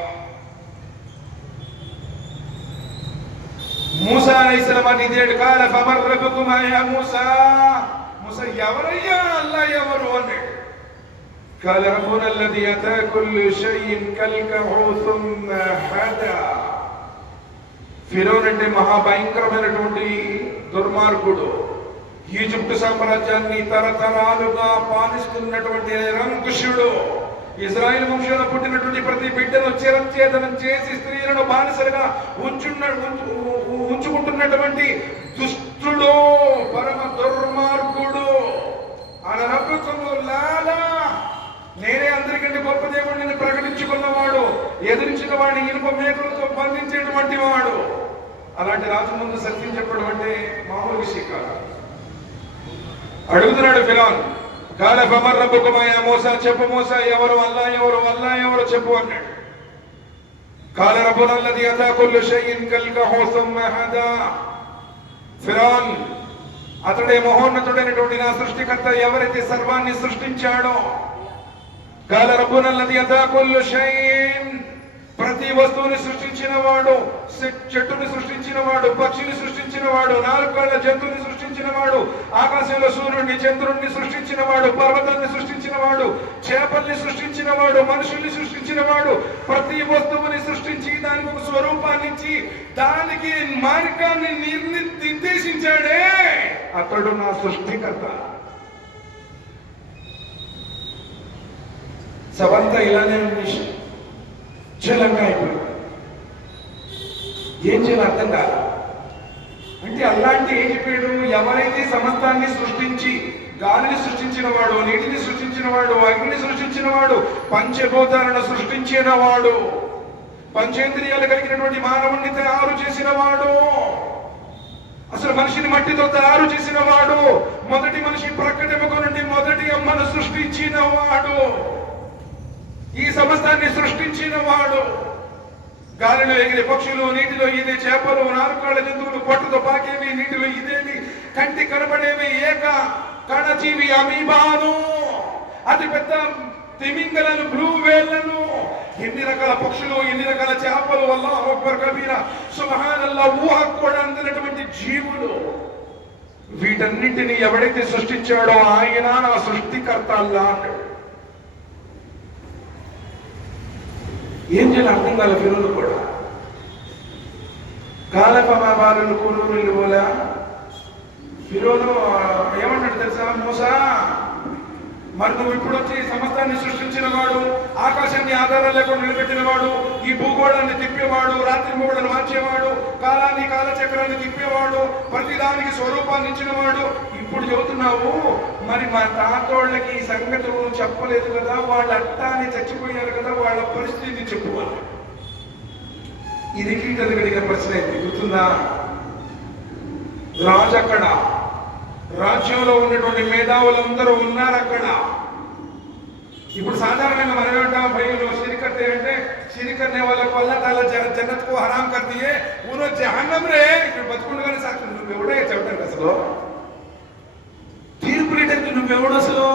మూసా అలైహిస్సలాం ఇదేడు కాల ఫమన్ రబ్బకుమా యా మూసా. మూసా ఎవరయ్యా అల్లా ఎవరు అన్నాడు. قال ربنا الذي أتى كل شيء كالكه ثم هدى. ఫిరౌన్ అంటే మహాభయంకరమైనటువంటి దుర్మార్గుడు. ఈజిప్టు సామ్రాజ్యాన్ని తరతరాలుగా పాలిస్తున్నటువంటి నిరంకుశుడు. ఇజ్రాయెల్ వంశంలో పుట్టినటువంటి ప్రతి బిడ్డను చిరఛేదనం చేసి స్త్రీలను బానిసలుగా ఉంచుకుంటున్నటువంటి దుష్టుడు, పరమ దుర్మార్గుడు. అనరబ్బుకుముల్లాలా, నేనే అందరికంటే గొప్ప దేవుడిని ప్రకటించుకున్నవాడు, ఎదిరించిన వాడిని ఇనుప మేకులతో బంధించేటువంటి వాడు. అలాంటి రాజు ముందు సత్యం చెప్పడం అంటే మామూలు విషయం కాదు. అడుగుతున్నాడు ఫిరౌన్, కాల ఫమన్ రబ్బకుమా యా మూసా. చెప్పు మూసా, ఎవరు అల్లా ఎవరు, అల్లా ఎవరు చెప్పు అన్నాడు. కాల రబ్బునా అల్లదీ అతా కుల్లు షైఇన్ కల్కహు థుమ్మ హదా. ఫిరౌన్, అతడే మహోన్నతుడైనటువంటి నా సృష్టికర్త, ఎవరైతే సర్వాన్ని సృష్టించాడో. కాల రబ్బునా అల్లదీ అతా కుల్లు షైఇన్, ప్రతి వస్తువుని సృష్టించిన వాడు, చెట్టుని సృష్టించిన వాడు, పక్షిని సృష్టించిన వాడు, 4 కాళ్ళ జంతువుని సృష్టించిన వాడు, ఆకాశంలో సూర్యుడిని చంద్రుడిని సృష్టించిన వాడు, పర్వతాన్ని సృష్టించిన వాడు, చేపల్ని సృష్టించిన వాడు, మనుషుల్ని సృష్టించిన వాడు, ప్రతి వస్తువుని సృష్టించి దానికి ఒక స్వరూపాన్ని ఇచ్చి దానికి మార్గాన్ని నిర్దేశించాడే అతడు నా సృష్టికర్త. సవంతా ఇలానే చలంగా అయిపోయింది. ఏం చేయాలి అర్థం కాదు. అంటే అల్లాంటి ఏం చెప్పాడు, ఎవరైతే సమస్తాన్ని సృష్టించి గాలిని సృష్టించిన వాడు, నీటిని సృష్టించిన వాడు, అగ్నిని సృష్టించిన వాడు, పంచభూతాలను సృష్టించిన వాడు, పంచేంద్రియాలు కలిగినటువంటి మానవుణ్ణి తయారు చేసిన వాడు, అసలు మనిషిని మట్టితో తయారు చేసిన వాడు, మొదటి మనిషి ప్రక్కటెముక నుండి మొదటి అమ్మను సృష్టించిన వాడు, ఈ సమస్తాన్ని సృష్టించిన వాడు, గాలిలో ఎగిరే పక్షులు, నీటిలో ఇదే చేపలు, 4 కాళ్ళ జంతువులు, పొట్టుతో పాకేవి, నీటిలో ఇదేవి, కంటి కనబడేవి, ఏక కణజీవి అమీబాను, అతి పెద్ద తిమింగలను, బ్లూ వేళ్లను, ఎన్ని రకాల పక్షులు, ఎన్ని రకాల చేపలు, అల్లాహు అక్బర్ కబీరా సుబ్హానల్లాహ్, ఊహకు కూడా అందినటువంటి జీవులు. వీటన్నింటినీ ఎవడైతే సృష్టించాడో ఆయన నా సృష్టికర్త అల్లా అన్నాడు. ఏం చేయాలి అర్థం కాలే ఫిరౌను కూడా. కాల ఫమా బాలుల్ కురూనుల్ ఊలా. ఫిరౌను ఏమన్నాడు తెలుసా, మూసా మరి నువ్వు ఇప్పుడు వచ్చి సమస్తాన్ని సృష్టించిన వాడు, ఆకాశాన్ని ఆధారం లేకుండా నిలబెట్టిన వాడు, ఈ భూగోళాన్ని తిప్పేవాడు, రాత్రి మూడలను మార్చేవాడు, కాలాన్ని కాలచక్రాన్ని తిప్పేవాడు, ప్రతిదానికి స్వరూపాన్ని ఇచ్చినవాడు, ఇప్పుడు చెబుతున్నావు మరి మా తాతోళ్ళకి ఈ సంగతి చెప్పలేదు కదా, వాళ్ళు అట్టాన్ని చచ్చిపోయారు కదా, వాళ్ళ పరిస్థితిని చెప్పుకోవాలి. ఇది కీటలు గడిగిన ప్రశ్న అయింది, గుర్తుందా? రాజు అక్కడ, రాజ్యంలో ఉన్నటువంటి మేధావులందరూ ఉన్నారు అక్కడ. ఇప్పుడు సాధారణంగా మనం ఏమంటాం, भाई लोग शिरक करते हैं, शिरक करने वालों को अल्लाह ताला जन्नत को हराम कर दिए, उन्होंने जहन्नम रे ఇక్కడ బతుకుండగానే సాక్షి. నువ్వు ఎవడే చెప్తాను అసలు తీర్పు లీడర్కి నువ్వు ఎవడు అసలు?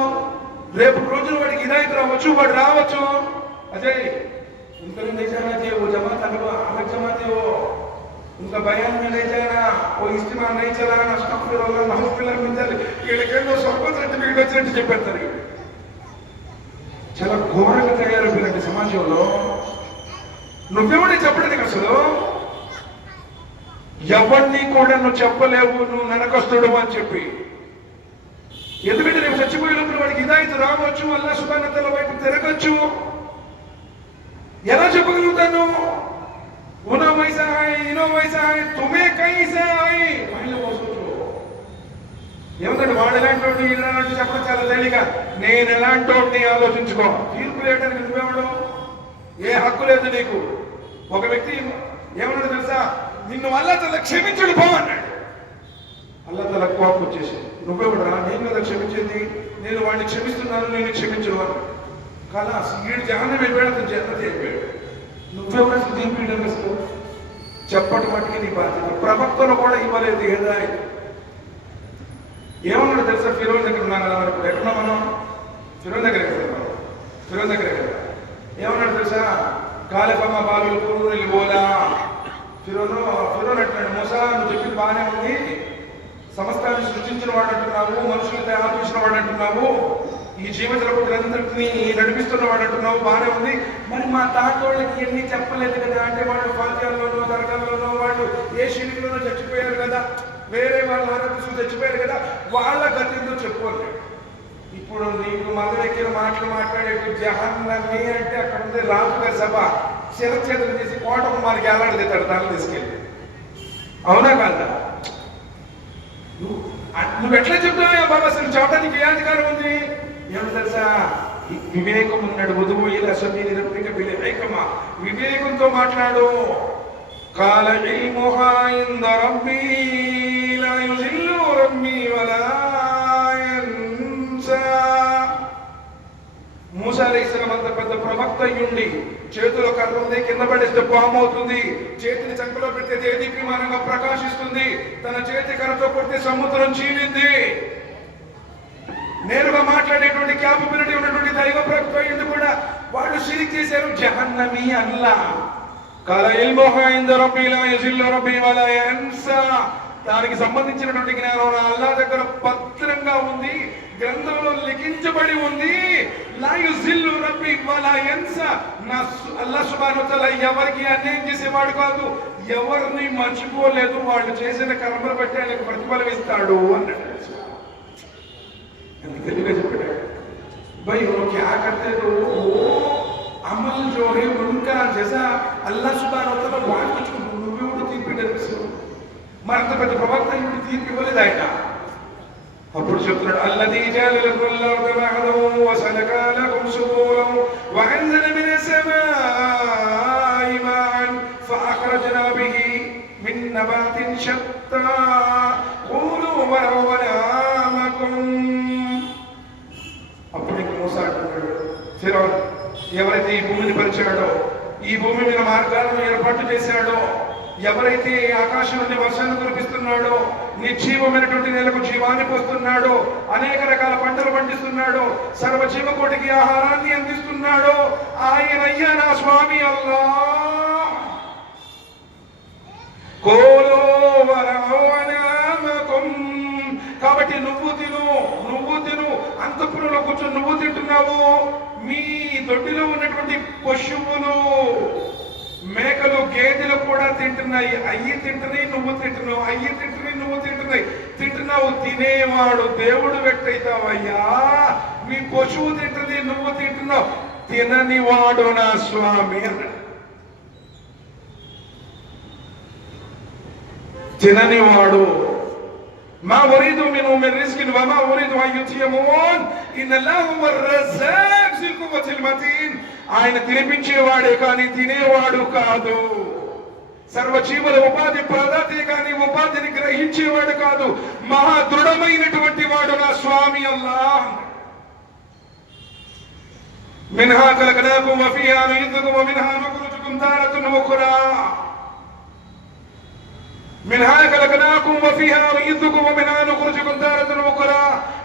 రేపు రోజున వాడికి హిదాయత్ రావచ్చు, వాడు రావచ్చు. अजय उनका नहीं जाना चाहिए, वो जमात अलग जमात है, वो उनका बयान में नहीं जाना, वो इस्तेमा नहीं चलाना, अस्तगफिरुल्लाह नहुफिल्लाह में चले వీళ్ళకేదో స్వర్గ సర్టిఫికేట్ వచ్చినట్టు చెప్పేస్తారు. చాలా ఘోరంగా తయారైపోయినట్టు సమాజంలో. నువ్వెవడే చెప్పడానికి అసలు? ఎవరిని కూడా నువ్వు చెప్పలేవు నువ్వు నరకస్తుడు అని చెప్పి. ఎందుకంటే రేపు చచ్చిపోయే లోపల వాడికి హిదాయత్ రావచ్చు, అల్లాహ్ సుబ్హానహు వ తఆలా వైపు తిరగచ్చు. ఎలా చెప్పగలుగుతాను? ఉనో వైసా హై, ఇనో వైసా హై, తుమే కైసా హై. ఏమంటే వాడు ఎలాంటి వాడు, ఇలాంటి చెప్పడం చాలా తేలిక. నేను ఎలాంటి వాడిని ఆలోచించుకో. తీర్పు లేయడానికి నువ్వెవడు? ఏ హక్కు లేదు నీకు. ఒక వ్యక్తి ఏమన్నాడు తెలుసా? నిన్ను అల్లాహ్ తఆలా క్షమించడు పో అన్నాడు. అల్లాహ్ తఆలా కోపం వచ్చేసి, నువ్వెవడరా? నేను కదా క్షమించింది, నేను వాడిని క్షమిస్తున్నాను, నేను క్షమించను అన్నాడు. కలాస్ వీడు జహన్నం అయిపోయాడు, అతను జన్నతి అయిపోయాడు. నువ్వెవరు అసలు తీర్పు అసలు? చెప్పటి మటుకి నీ బాధ్యత. ప్రవక్తలు కూడా ఇవ్వలేదు హిదాయత్. ఏమన్నాడు తెలుసా? ఫిరోన్ దగ్గర ఉన్నాను కదా మనకు. ఎక్కడున్నా మనం? ఫిరోన్ దగ్గర కదా. ఫిరోన్ దగ్గర కదా. ఏమన్నాడు తెలుసా? కాలిఫమా బాలు కూరలు బోలా. ఫిరోన్ అంటున్నాడు, మూసా నువ్వు చెప్పింది బాగానే ఉంది, సమస్తాన్ని సృష్టించిన వాడు అంటున్నావు, మనుషులు తయారు చేసిన వాడు అంటున్నావు, ఈ జీవజలపుత్రులందరినీ నడిపిస్తున్న వాడు అంటున్నావు, బాగానే ఉంది. మరి మా తాతోళ్ళకి ఎన్ని చెప్పలేదు కదా? అంటే వాళ్ళు ఫాతియాల్లోనో దర్గాల్లోనో వాళ్ళు ఏ షిరిక్లోనో చచ్చిపోయారు కదా, వేరే వాళ్ళ ఆరోగ్యం చచ్చిపోయారు కదా, వాళ్ళ గతితో చెప్పుకోలేదు. ఇప్పుడు నీకు మధురెక్కిన మాటలు మాట్లాడేట్టు జహన్నమి అంటే అక్కడ ఉంది రాజుగారి సభ, శిరచేతులు తీసి కోటకు మనకి ఎలాంటిది దాన్ని తీసుకెళ్ళి. అవునా కాదా? నువ్వు ఎట్లా చెప్తావా బాబా? అసలు చెప్పడానికి ఏ అధికారం ఉంది? ఏమో తెలుసా? వివేకం ఉన్నాడు. వధువు ఇలా సభ్యుని వివేకమా, వివేకంతో మాట్లాడు. కాల ఇల్ముహా ఇంద రబ్బీ లా యుజిల్లు రబ్బీ వలా యన్సా. మూసా అలైహిస్సలాం అంత పెద్ద ప్రవక్త అయ్యుండి చేతిలో కర్ర ఉంది, కింద పడేస్తే పాము అవుతుంది, చేతిని చంకలో పెడితే దేదీప్యమానంగా ప్రకాశిస్తుంది, తన చేతి కర్రతో కొడితే సముద్రం చీలింది. నేరుగా మాట్లాడేటువంటి క్యాపబిలిటీ ఉన్నటువంటి దైవ ప్రవక్త అయ్యుండి కూడా వాళ్ళు షిరిక్ చేశారు. జహన్నమీ అల్లా. కాల ఇల్ముహా ఇంద రబ్బీ లా యజిల్లు రబ్బీ వలా యన్సా. దానికి సంబంధించినటువంటి జ్ఞానం అల్లాహ్ దగ్గర భద్రంగా ఉంది, గ్రంథంలో లిఖించబడి ఉంది. లా యుజిల్లు రబ్బీ వలా యన్సా. అల్లాహ్ సుబ్హానహు వ తఆలా ఎవరికి అన్యాయం చేసేవాడు కాదు, ఎవరిని మర్చిపోలేదు. వాళ్ళు చేసిన కర్మలు బట్టి ఆయనకు ప్రతిఫలం ఇస్తాడు అన్నాడు. తెలివిగా చెప్పాడు. भाई वो क्या करते तो वो अमल जो है उनका जैसा अल्लाह सुब्हानहु व तआला వాడుకుంటూ నువ్వు తీర్పిడేసు. మరంత పెద్ద ప్రవక్త ఇప్పుడు తీర్పు ఇవ్వలేదు ఆయన. అప్పుడు చెప్తున్నాడు, అల్లదీ జఅల లకుల్ అర్ద మహదం వసలక లకుం సుబూలం వఅన్జల మినస్ సమాయి మాన్ ఫఅఖ్రజ్నా బిహి మిన్ నబాతిన్ షత్తా కూలు వరవనామకుం. అప్పుడు ఇంక మూసా అంటున్నాడు, ఫిరౌన్ ఎవరైతే ఈ భూమిని పరిచాడో, ఈ భూమి మీద మార్గాలను ఏర్పాటు చేశాడో, ఎవరైతే ఆకాశం నుండి వర్షాన్ని కురిపిస్తున్నాడో, నిర్జీవమైనటువంటి నేలకు జీవాన్ని పోస్తున్నాడో, అనేక రకాల పంటలు పండిస్తున్నాడో, సర్వ జీవకోటికి ఆహారాన్ని అందిస్తున్నాడో, ఆయన అయ్యా నా స్వామి అల్లాహ్. కోలో వరవనామకుం. కాబట్టి నువ్వు తిను, అంతఃపురంలో కూర్చొని నువ్వు తింటున్నావు, మీ దొడ్డిలో ఉన్నటువంటి పశువులు, మేకలు, గేదెలు కూడా తింటున్నాయి. అయ్యి తింటున్నాయి, నువ్వు తింటున్నావు, అయ్యి తింటున్నాయి, నువ్వు తింటున్నావు. తినేవాడు దేవుడు వ్యక్తవుతావయ్యా. మీ పశువు తింటుంది, నువ్వు తింటున్నావు, తినని వాడు నా స్వామి అన్నాడు. తినని వాడు మా ఉరీదు మిన్హుం మిన్ రిజ్కిన్ వమా ఉరీదు అన్ యుతియమూన్ ఇన్నల్లాహు హువర్ రజ్జాక్ జిల్ కువ్వతిల్ మతీన్. ఆయన తినిపించేవాడే కానీ తినేవాడు కాదు. సర్వజీవుల ఉపాధి ప్రదాతే కానీ ఉపాధిని గ్రహించేవాడు కాదు. మహా దృఢమైనటువంటి వాడు నా స్వామి అల్లాహ్. మిన్హా ఖలఖనాకుం వఫీహా నుయిద్దుకుం వమిన్హా నుఖ్రిజుకుం తారతన్ ఉఖ్రా. మిన్హా ఖలఖనాకుం వఫీహా నుయిద్దుకుం వమిన్హా నుఖ్రిజుకుం తారతన్ ఉఖ్రా.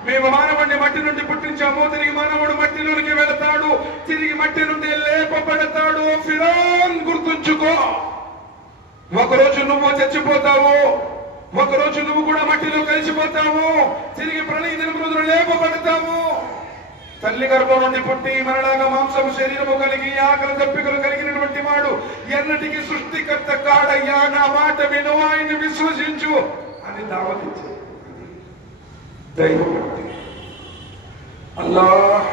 మేము మానవుడిని మట్టి నుండి పుట్టించాము, తిరిగి మానవుడు మట్టిలోనికి వెళతాడు, తిరిగి మట్టి నుండి లేపబడతాడు. ఫిరౌన్ గుర్తుంచుకో, ఒకరోజు నువ్వు చచ్చిపోతావు, ఒకరోజు నువ్వు కూడా మట్టిలో కలిసిపోతావు, తిరిగి ప్రళయ దినమున లేపబడతావు. తల్లి గర్భం నుండి పుట్టి మనలాగా మాంసము శరీరము కలిగి ఆకలి దప్పికలు కలిగినటువంటి వాడు ఎన్నటికీ సృష్టికర్త కాడయ్యా, నా మాట విను, ఆయన్ని విశ్వసించు అని దావతించాడు. దైవభక్తి. అల్లాహ్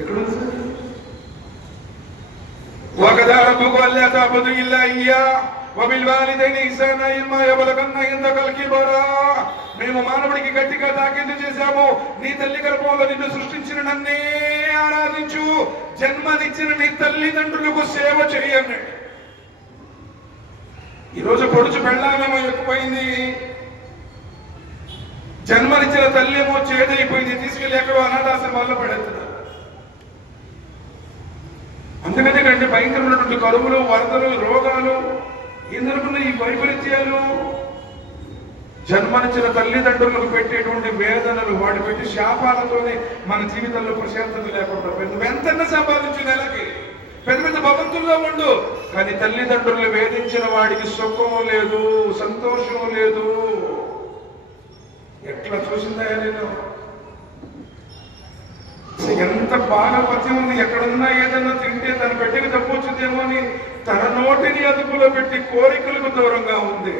ఎక్కడుంది? وَقَضَىٰ رَبُّكَ أَلَّا تَعْبُدُوا إِلَّا إِيَّاهُ وَبِالْوَالِدَيْنِ إِحْسَانًا إِمَّا يَبْلُغَنَّ عِندَكَ الْكِبَرَ. మేము మానవుడికి గట్టిగా తాకీదు చేశాము, నీ తల్లి గర్భంలో నిన్ను సృష్టించిన నన్నే ఆరాధించు, జన్మనిచ్చిన నీ తల్లిదండ్రులకు సేవ చేయండి. ఈరోజు పొడుచు పెళ్ళామేమో ఎక్కువైంది, జన్మనిచ్చిన తల్లి ఏమో చేదైపోయింది, తీసుకెళ్లి ఎక్కడో అనాథాశ్రమాల్లో పడేస్తున్నారు. అందుకనే కంటే భయంకరమైనటువంటి కరువులు, వరదలు, రోగాలు, ఎందుకున్న ఈ వైపరీత్యాలు, జన్మనిచ్చిన తల్లిదండ్రులకు పెట్టేటువంటి వేదనలు, వాటి పెట్టి శాపాలతోనే మన జీవితంలో ప్రశాంతత లేకుండా పోయింది. ఎంతన్నా సంపాదించు, నెలకి పెద్ద పెద్ద భవంతుల్లో ఉండు, కానీ తల్లిదండ్రులు వేధించిన వాడికి సుఖం లేదు, సంతోషం లేదు. ఎట్లా చూసిందా నేను? ఎంత బాగా పద్యం ఉంది, ఎక్కడున్నా ఏదన్నా తింటే తన బిడ్డకు తప్పొచ్చుదేమో అని తన నోటిని అదుపులో పెట్టి కోరికలకు దూరంగా ఉంది.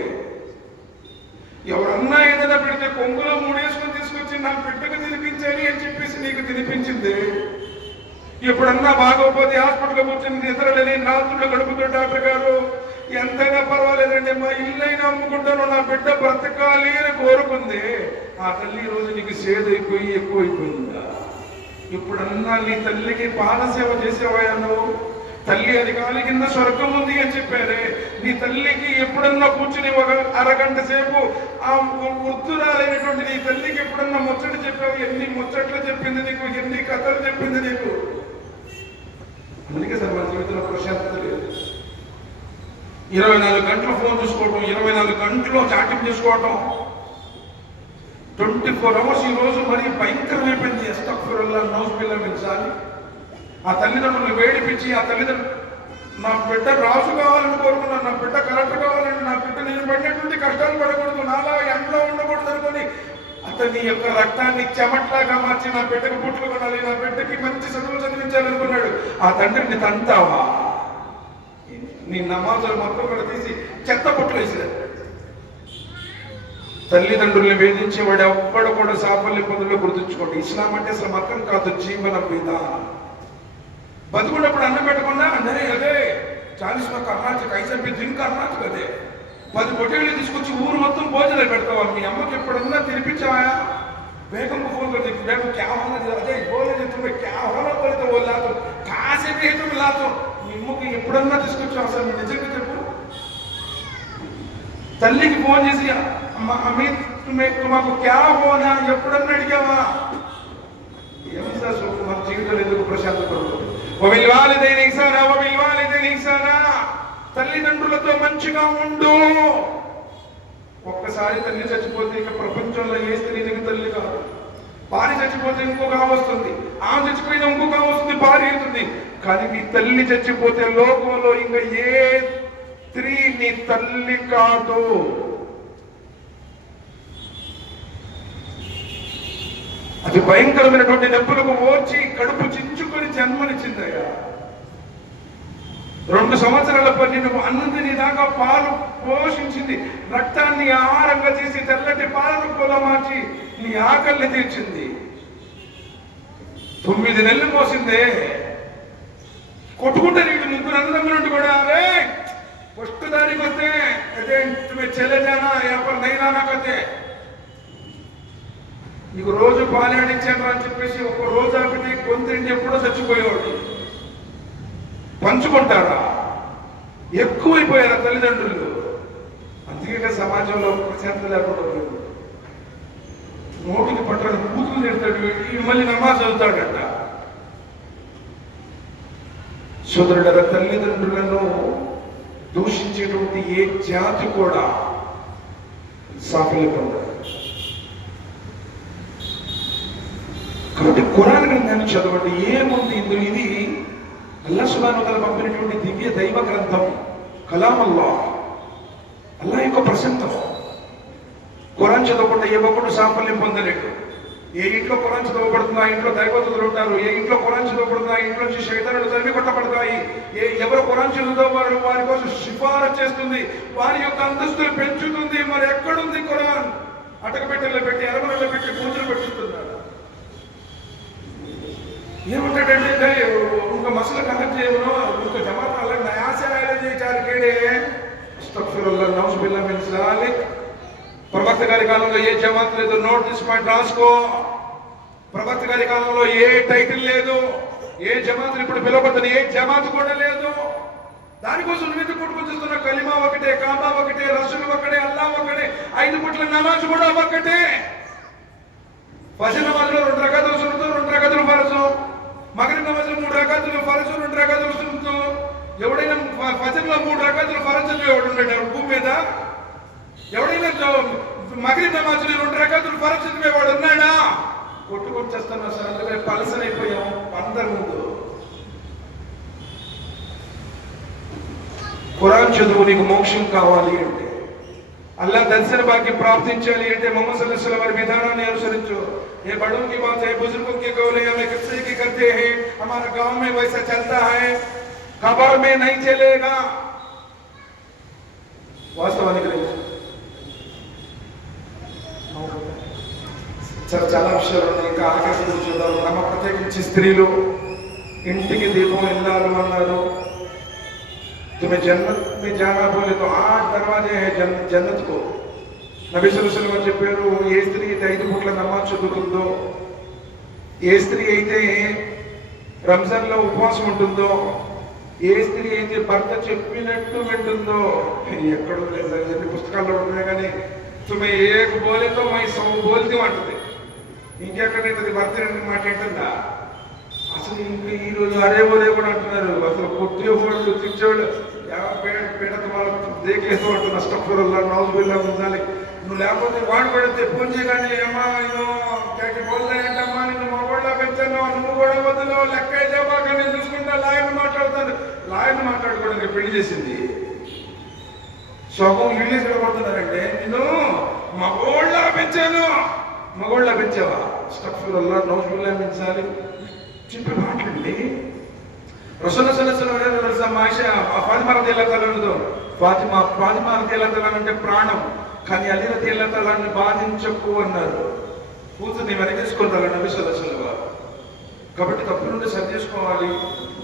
ఎవరన్నా ఏదైనా పెడితే కొంగులో మూడేసుకుని తీసుకొచ్చి నా బిడ్డకు తినిపించాలి అని చెప్పేసి నీకు తినిపించింది. ఎప్పుడన్నా బాగోపోతే హాస్పిటల్లో కూర్చొని నిద్రలేని రాత్రులు గడుపుతూ డాక్టర్ గారు ఎంతైనా పర్వాలేదండి, మా ఇల్లైనా అమ్ముకుంటాను, నా బిడ్డ బ్రతకాలి అని కోరుకుంది. ఆ తల్లి రోజు నీకు సేదైపోయి ఎక్కువైపోయిందా? ఇప్పుడన్నా నీ తల్లికి పాదసేవ చేసేవాయా నువ్వు? తల్లి అది కాలి కింద స్వర్గం ఉంది అని చెప్పారే, నీ తల్లికి ఎప్పుడన్నా కూర్చుని ఒక అరగంట సేపు ఆ వృద్ధురాలైనటువంటి నీ తల్లికి ఎప్పుడన్నా ముచ్చట చెప్పావు? ఎన్ని ముచ్చట్లు చెప్పింది నీకు, ఎన్ని కథలు చెప్పింది నీకు. అందుకే సార్ మన జీవితంలో ప్రశాంతత లేదు. 24 గంటలు ఫోన్ చూసుకోవటం, 24 గంటలు చాటింగ్ చేసుకోవటం, 24 అవర్స్ ఈ రోజు మరీ భయంకరమైపోయింది. అస్తగ్ఫిరుల్లాహ్, నౌజుబిల్లాహ్ మిన్ జాలిక్. ఆ తల్లిదండ్రులు వేడిపించి, ఆ తల్లిదండ్రులు నా బిడ్డ రాజు కావాలని కోరుకున్నాను, నా బిడ్డ కలెక్టర్ కావాలని, నా బిడ్డ నేను పడినటువంటి కష్టాలు పడకూడదు, నాలా ఎండలో ఉండకూడదు అనుకొని అతని యొక్క రక్తాన్ని చెమట్లాగా మార్చి నా బిడ్డకు పుట్లు కొనాలి, నా బిడ్డకి మంచి చదువులు చదివించాలనుకున్నాడు. ఆ తండ్రిని తంతావా? నీ నమాజులు మొత్తం కూడా తీసి చెత్త పుట్లు వేసారు. తల్లిదండ్రుల్ని వేధించేవాడు ఎవ్వడు కూడా సాఫల్య పొందులో గుర్తుంచుకోండి. ఇస్లాం అంటే అసలు మతం కాదు, జీవన విధానం. బతుకున్నప్పుడు అన్నం పెట్టకుండా అందరే అదే 40 में కర్ణాటక ఐసా भी दिन కర్ణాటక అదే 10 పొట్టేళ్ళు తీసుకొచ్చి ఊరు మొత్తం భోజనాలు పెడతావా? మీ అమ్మకి ఎప్పుడన్నా తినిపించావా? बेगम को फोन कर दी, बेगम क्या होना अजय बोले तुम्हें क्या होना बोले तो बोला तो कहाँ से भी तुम ला तो నిమ్మకి ఎప్పుడన్నా తీసుకొచ్చావు? అసలు మీ నిజంగా చెప్పు. తల్లికి ఫోన్ చేసి అమ్మి తుమాకు క్యా హోనా ఎప్పుడన్నా అడిగావా? ఏమి సార్ మన జీవితంలో ఎందుకు ప్రశాంతత పడుతుంది? వబిల్వాలిదైని ఇహ్సానా, వబిల్వాలిదైని ఇహ్సానా. తల్లిదండ్రులతో మంచిగా ఉండు. ఒక్కసారి తల్లి చచ్చిపోతే ఇక ప్రపంచంలో ఏ స్త్రీకి తల్లి కాదు. భార్య చచ్చిపోతే ఇంకొక వస్తుంది, ఆమె చచ్చిపోయిన ఇంకొక వస్తుంది, భార్య అవుతుంది. కానీ నీ తల్లి చచ్చిపోతే లోకంలో ఇంకా ఏ స్త్రీ నీ తల్లి కాదు. అది భయంకరమైనటువంటి నొప్పులకు ఓర్చి కడుపు చించుకొని జన్మనిచ్చిందయ్యా. 2 సంవత్సరాల పని నువ్వు అన్నంతిని దాకా పాలు పోషించింది, రక్తాన్ని ఆహారంగా చేసి తెల్లటి పాలను పొల మార్చి నీ ఆకలిని తీర్చింది. 9 నెలలు మోసిందే. కొట్టుకుంటే నీకు 3 అన్నదమ్ములుంటి కూడా అరే ఫస్ట్ దానికి వస్తే అదే చెల్లె జానా ఎప్పుడు నైనా కతే నీకు రోజు పాలాడించాను అని చెప్పేసి ఒక రోజు ఆపితే కొంత ఎప్పుడో చచ్చిపోయేవాడు. పంచుకుంటారా? ఎక్కువైపోయారా తల్లిదండ్రులు? అందుకే సమాజంలో ప్రశాంతత లేకుండా పోయింది. నోటికి పట్టడానికి కూతురు తిడతాడు, మళ్ళీ నమాజ్ చదువుతాడట. సోదరుల తల్లిదండ్రులను దూషించేటువంటి ఏ జాతి కూడా సాఫల్యం పొందదు. కాబట్టి ఖురాన్ గ్రంథాన్ని చదవండి. ఏముంది ఇందులో? ఇది అల్లాహ్ సుబ్హానహు వ తఆలా పంపినటువంటి దివ్య దైవ గ్రంథం, కలాముల్లాహ్, అల్లాహ్ యొక్క ప్రసంగం. ఖురాన్ చదవకుండా ఏ ఒక్కడు సాఫల్యం పొందలేడు. ఏ ఇంట్లో ఖురాన్ చదవబడుతుందో ఆ ఇంట్లో దైవదూతలు ఉంటారు. ఏ ఇంట్లో ఖురాన్ చదవబడుతుందో ఆ ఇంట్లో నుంచి శైతానులు తరిమి కొట్టబడతాయి. ఎవరు ఖురాన్ చదువుతో వారి కోసం సిఫారసు చేస్తుంది, వారి యొక్క అంతస్తులు పెంచుతుంది. మరి ఎక్కడుంది ఖురాన్? అటకపెట్టెల్లో పెట్టి, అరమరలో పెట్టి పూజలు పెట్టుతున్నారు. ఏమంటాడంటే उनका मसला कहा చేయను, उनका जमात अलग नया से आए जे चार केड़े అస్తగ్ఫిరుల్లాహ్ నౌజుబిల్లాహ్ మిన్ జాలిక్. ప్రవక్త గారి కాలంలో ఏ జమాత్ లేదు. నోట్ దిస్ పాయింట్, రాసుకో. ప్రవక్త గారి కాలంలో ఏ టైటిల్ లేదు. ఏ జమాత్ ఇప్పుడు పిలువబడుతున్న ఏ జమాత్ కూడా లేదు. దానికోసం నువ్వు కొట్టుకొచ్చేస్తున్న కలిమా ఒకటే, కాబా ఒకటే, రసూల్ ఒకటే, అల్లాహ్ ఒకటే, 5 పూట్ల నమాజ్ కూడా ఒకటే. ఫజర్ నమాజ్లో 2 రకాతులు సున్నతు, 2 రకాతులు ఫరజు. మగరిబ్ నమాజ్లో 3 రకాతులు ఫరజు, 2 రకాతులు సున్నతు. ఎవడైనా ఫజర్లో 3 రకాతులు ఫరజు చదివేవాడు ఉన్నాడు భూమి మీద? ఎవడైనా మగరిబ్ నమాజ్లో 2 రకాతులు ఫరజు చదివేవాడు ఉన్నాడా? కొట్టుకొచ్చేస్తున్నా సార్, అందుకని పలసన అయిపోయాం అందరి ముందు. ఖురాన్ చదువు నీకు మోక్షం కావాలి అంటే, అల్లాహ్ దర్శన భాగ్యం ప్రాప్తించాలి అంటే మొహమ్మద్ సల్లల్లాహు अलैहि वसल्लम వారి విధానాన్ని అనుసరించు. ये बड़ों की बात है, बुजुर्गों के कौल है, हमें किससे की करते हैं, हमारा गांव में वैसा चलता है, खबर में नहीं चलेगा. వాస్తవానికి చాలా విషయాలు ఉన్నాయి. ఇంకా ఆకాశం గురించి చూద్దాం. అమ్మ ప్రత్యేకించి స్త్రీలు ఇంటికి దీపం ఇల్లాలు అన్నారు. तुम्हें जन्नत में जाना बोले तो 8 दरवाजे हैं जन्नत को. నబీ సల్లల్లాహు అలైహి వసల్లం చెప్పారు, ఏ స్త్రీ అయితే 5 పూట్ల నమాజ్ చదువుతుందో, ఏ స్త్రీ అయితే రంజాన్లో ఉపవాసం ఉంటుందో, ఏ స్త్రీ అయితే భర్త చెప్పినట్టు వింటుందో, ఎక్కడో లేదు ఎన్ని పుస్తకాల్లో ఉంటున్నాయి కానీ తుమ్మె ఏక బోలేతో మై సౌ బోల్తీ అంటుంది. ఇంకెక్కడైతే భర్త మాట ఏంటుందా? అసలు ఇంకా ఈరోజు అరే బోలే కూడా అంటున్నారు. అసలు కొట్టేవాళ్ళు, తిట్టేవాళ్ళు పీడత వాళ్ళతో దేకేస్తూ అంటున్నారు. అస్తగ్ఫిరుల్లాహ్ నౌజుబిల్లాహ్ మిన్ జాలిక్. నువ్వు లేకపోతే వాడు పడితే ఫోన్ చేయగానే అమ్మా నేను బోల్దాయంటమ్మా, నిన్ను మగోళ్ళ పెంచాను, నువ్వు కూడా వద్దులో లెక్క చెప్పాక నేను చూసుకుంటా, లాయర్ని మాట్లాడుతాను. లాయర్ని మాట్లాడుకోవడానికి పెళ్లి చేసింది. సొగం ఇళ్ళే చెడగొడుతున్నారంటే, నేను మగోళ్ళ పెంచాను. మగోళ్ళ పెంచావా? అస్తగ్ఫిరుల్లాహ్ నౌజుబిల్లాహ్ మిన్ జాలిక్ చెప్పి మాట్లాడండి. రసూలుల్లాహ్ సల్లల్లాహు అలైహి వసల్లం ఆయిషా ఫాతిమా రదియల్లాహు తఆలా ఫాతిమా రదియల్లాహు తఆలా అంటే ప్రాణం, కానీ అలీ రదియల్లాహు తఆలా బాధించకు అన్నారు. కూతుర్ని వెనకేసుకుంటారు నబీ సల్లల్లాహు అలైహి వసల్లం. కాబట్టి తప్పు నుండి సరి చేసుకోవాలి.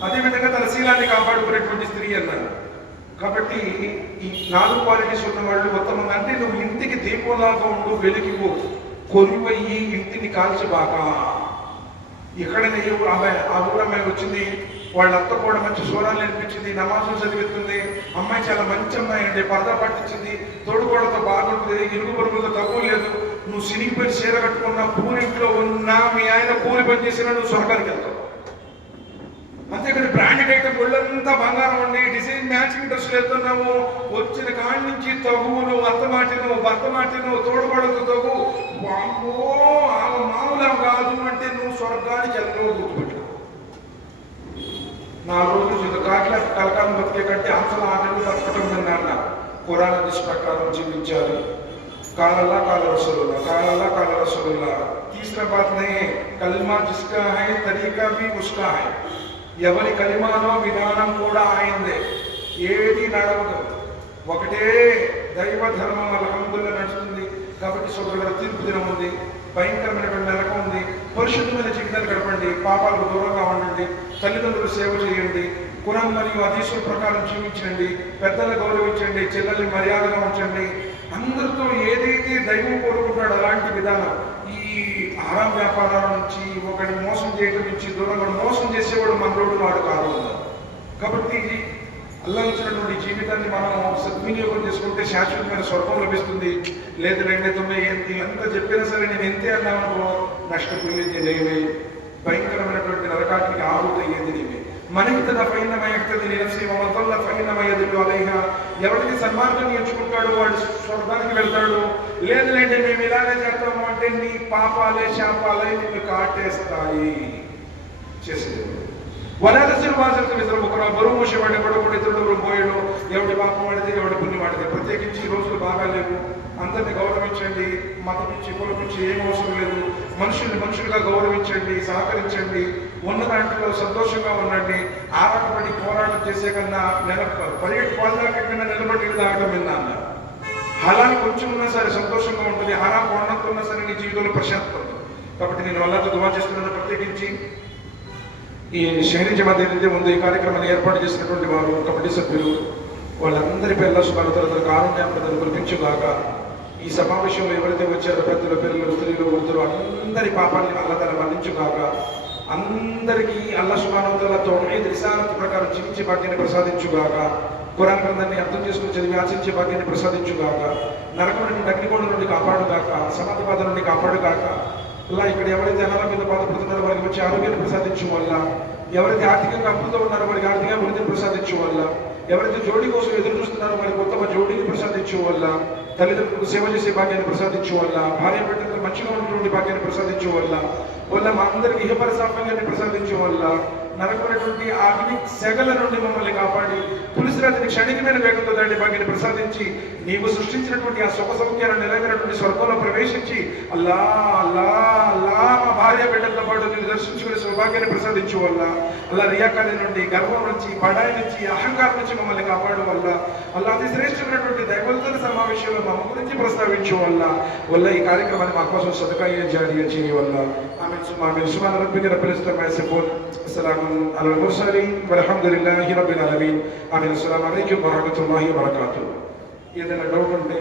అదేవిధంగా తన శీలాన్ని కాపాడుకునేటువంటి స్త్రీ అన్నారు. కాబట్టి ఈ 4 క్వాలిటీస్ ఉన్న వాళ్ళు ఉత్తమంగా, అంటే నువ్వు ఇంటికి దీపంలాగా ఉండు, వెలిగివు, కొలువయ్యి ఇంటిని కాల్చబాక. ఎక్కడైనా ఆ ఊరు అమ్మాయి వచ్చింది, వాళ్ళ అత్త కూడా మంచి సూరాలు నేర్పించింది, నమాజులు చదివిస్తుంది, అమ్మాయి చాలా మంచి అమ్మాయి అండి, పరదా పట్టించింది, తోడుకోవడంతో బాగుంటుంది, ఇరుగు పొరుగులతో తక్కువ లేదు. నువ్వు సినిగిపోయి చీర కట్టుకున్నా, పూరింట్లో ఉన్నా, మీ ఆయన కూలి పని చేసినా నువ్వు స్వర్గానికి వెళ్తావు. అంతేకాని బ్రాండెడ్ ఐటమ్ ఒళ్ళంతా బంగారం ఉండి డిజైన్ మ్యాచింగ్ డ్రెస్సులు వెళ్తున్నావు, వచ్చిన కాడి నుంచి తగువులు, అత్త మాటను, భర్త మాటను, తోడుకోవడంతో తగు, వామ్మో ఆమె మామూలు కాదు అంటే నువ్వు స్వర్గానికి వెళ్ళవు. గుర్తుపెట్టు. 4 రోజులు కలకాలం బతికే కంటే అంశల ఆటలు బతకటం విన్నాన్న. ఖురాన్ హదీస్ ప్రకారం జీవించాలి. కాలల్లా కాల రసూలుల్లాహ్, కాలల్లా కాల రసూలుల్లాహ్. तीसरा बात नहीं है, कलमा जिसका है तरीका भी उसका है. ఎవరి కలిమానో విధానం కూడా ఆయనదే. ఏది నడవదు, ఒకటే దైవ ధర్మం అల్హమ్దులిల్లాహ్ నడుస్తుంది. కాబట్టి సోదరుల తీర్పు దినం ఉంది, భయంకరమైనటువంటి నరకం ఉంది. పరిశుద్ధమైన జీవితాన్ని గడపండి, పాపాలకు దూరంగా ఉండండి, తల్లిదండ్రులు సేవ చేయండి, ఖురాన్ మరియు హదీసుల ప్రకారం జీవించండి, పెద్దలను గౌరవించండి, చెల్లెల్ని మర్యాదగా ఉంచండి. అందరితో ఏదైతే దైవం కోరుకుంటాడో అలాంటి విధానం. ఈ ఆరాం వ్యాపారాల నుంచి, ఒకరిని మోసం చేయడం నుంచి దూరంగా, మోసం చేసేవాడు మనలోడు వాడు కాదు. కాబట్టి అల్లాహ్ ఇచ్చినటువంటి జీవితాన్ని మనం సద్వినియోగం చేసుకుంటే శాశ్వతమైన స్వర్గం లభిస్తుంది. లేదు లేండి ఎంత చెప్పినా సరే నేను ఎంతే అన్నామనుకో, నష్టపోయేది నేనే, భయంకరమైనటువంటి నరకానికి ఆహుతి అయ్యేది నేనే. మనకితద ఫైనమ యక్తది నఫ్సి వ మదల్ల ఫైనమ యదుల్లు అలైహా. ఎవరికి సన్మార్గం ఎంచుకుంటాడో వాడు స్వర్గానికి వెళ్తాడు. లేదులేండి మేము ఇలాగే చేస్తాము అంటే నీ పాపాలే శాపాలే నిన్ను కాటేస్తాయి. చేసేది వనాదశిర వాసనకు ఇతరు ఒకరు బరువు మోసేవాడు కూడా ఇతరుడు పోయాడు. ఎవడి పాపం వాడితే ఎవడి పుణ్యం వాడితే. ప్రత్యేకించి ఈ రోజులు బాగా లేవు. అందరిని గౌరవించండి. మతం నుంచి కులం నుంచి ఏం అవసరం లేదు. మనుషుల్ని మనుషులుగా గౌరవించండి, సహకరించండి. ఉన్న దాంట్లో సంతోషంగా ఉండండి. ఆరాటపడి పోరాటం చేసే కన్నా పరిగెట్టు పాల్దాకా కన్నా నిలబడి దాగడం విన్నా అన్నారు. హలాలు కొంచెం ఉన్నా సరే సంతోషంగా ఉంటుంది. హరా కొండంత ఉన్నా సరే నీ జీవితంలో ప్రశాంతత ఉంటుంది. కాబట్టి నేను వాళ్ళతో దువా చేస్తున్నాను. ప్రత్యేకించి ఈ షహరీ జమాత్ ఏదైతే ముందు ఈ కార్యక్రమాన్ని ఏర్పాటు చేసినటువంటి వారు కమిటీ సభ్యులు వాళ్ళందరిపై అల్లాహ్ సుబ్హానహు వ తఆలా కారుణ్యాన్ని కురిపించుగాక. ఈ సమావేశంలో ఎవరైతే వచ్చారో పెద్దలు, పిల్లలు, స్త్రీలు, వృద్ధులు అందరి పాపాన్ని అల్లాహ్ తఆలా మన్నించుగాక. అందరికీ అల్లాహ్ సుబ్హానహు వ తఆలా తౌహీద్ రిసాలత్ ప్రకారం జీవించే భాగ్యాన్ని ప్రసాదించుగాక. ఖురాన్ గ్రంథాన్ని అర్థం చేసుకుని చదివి ఆచరించే భాగ్యాన్ని ప్రసాదించుగాక. నరకం నుండి అగ్నికోణం నుండి కాపాడుగాక. సమాధి నుండి కాపాడుగాక. అలా ఇక్కడ ఎవరైతే అనారోగ్యంతో బాధపడుతున్నారో వారికి వచ్చే ఆరోగ్యాన్ని ప్రసాదించు వల్ల, ఎవరైతే ఆర్థికంగా అప్పులతో ఉన్నారో వారికి ఆర్థిక అభివృద్ధిని ప్రసాదించు వల్ల, ఎవరైతే జోడీ కోసం ఎదురు చూస్తున్నారో వారికి ఉత్తమ జోడీని ప్రసాదించు వల్ల, తల్లిదండ్రులకు సేవ చేసే భాగ్యాన్ని ప్రసాదించు వల్ల, భార్య బిడ్డలకు మంచిగా ఉన్నటువంటి భాగ్యాన్ని ప్రసాదించు వల్ల మా అందరికి ఇహపర సాఫల్యాన్ని ప్రసాదించు వల్ల, నరకమైనటువంటి అగ్ని సెగల నుండి మమ్మల్ని కాపాడి పులిసిరాతిని క్షణికమైన వేగంతో దాన్ని భాగ్యాన్ని ప్రసాదించి నీవు సృష్టించినటువంటి ఆ సుఖ సౌఖ్యాలను నెలవేరినటువంటి స్వర్గంలో ప్రవేశించి అల్లా అల్లా అల్లా మా భార్య బిడ్డలతో పాటు నేను దర్శించుకునే సౌభాగ్యాన్ని ప్రసాదించు వల్ల, అలా రియాకాలి నుండి, గర్వం నుంచి, బడాయి నుంచి, అహంకారం నుంచి మమ్మల్ని కాపాడు వల్ల, అలా అతి శ్రేష్టమైనటువంటి దైవోత్తర సమావేశంలో మా గురించి ప్రస్తావించు వల్ల ఈ కార్యక్రమాన్ని మా కోసం సదకాయ జారీ చేయని వల్ల ఆమె సుమాన రబ్బికి రబ్బిలిస్తాం. السلام على المرسلين والحمد لله رب العالمين. آمين. السلام عليكم ورحمة الله وبركاته. ఏదైనా డౌట్ ఉంటే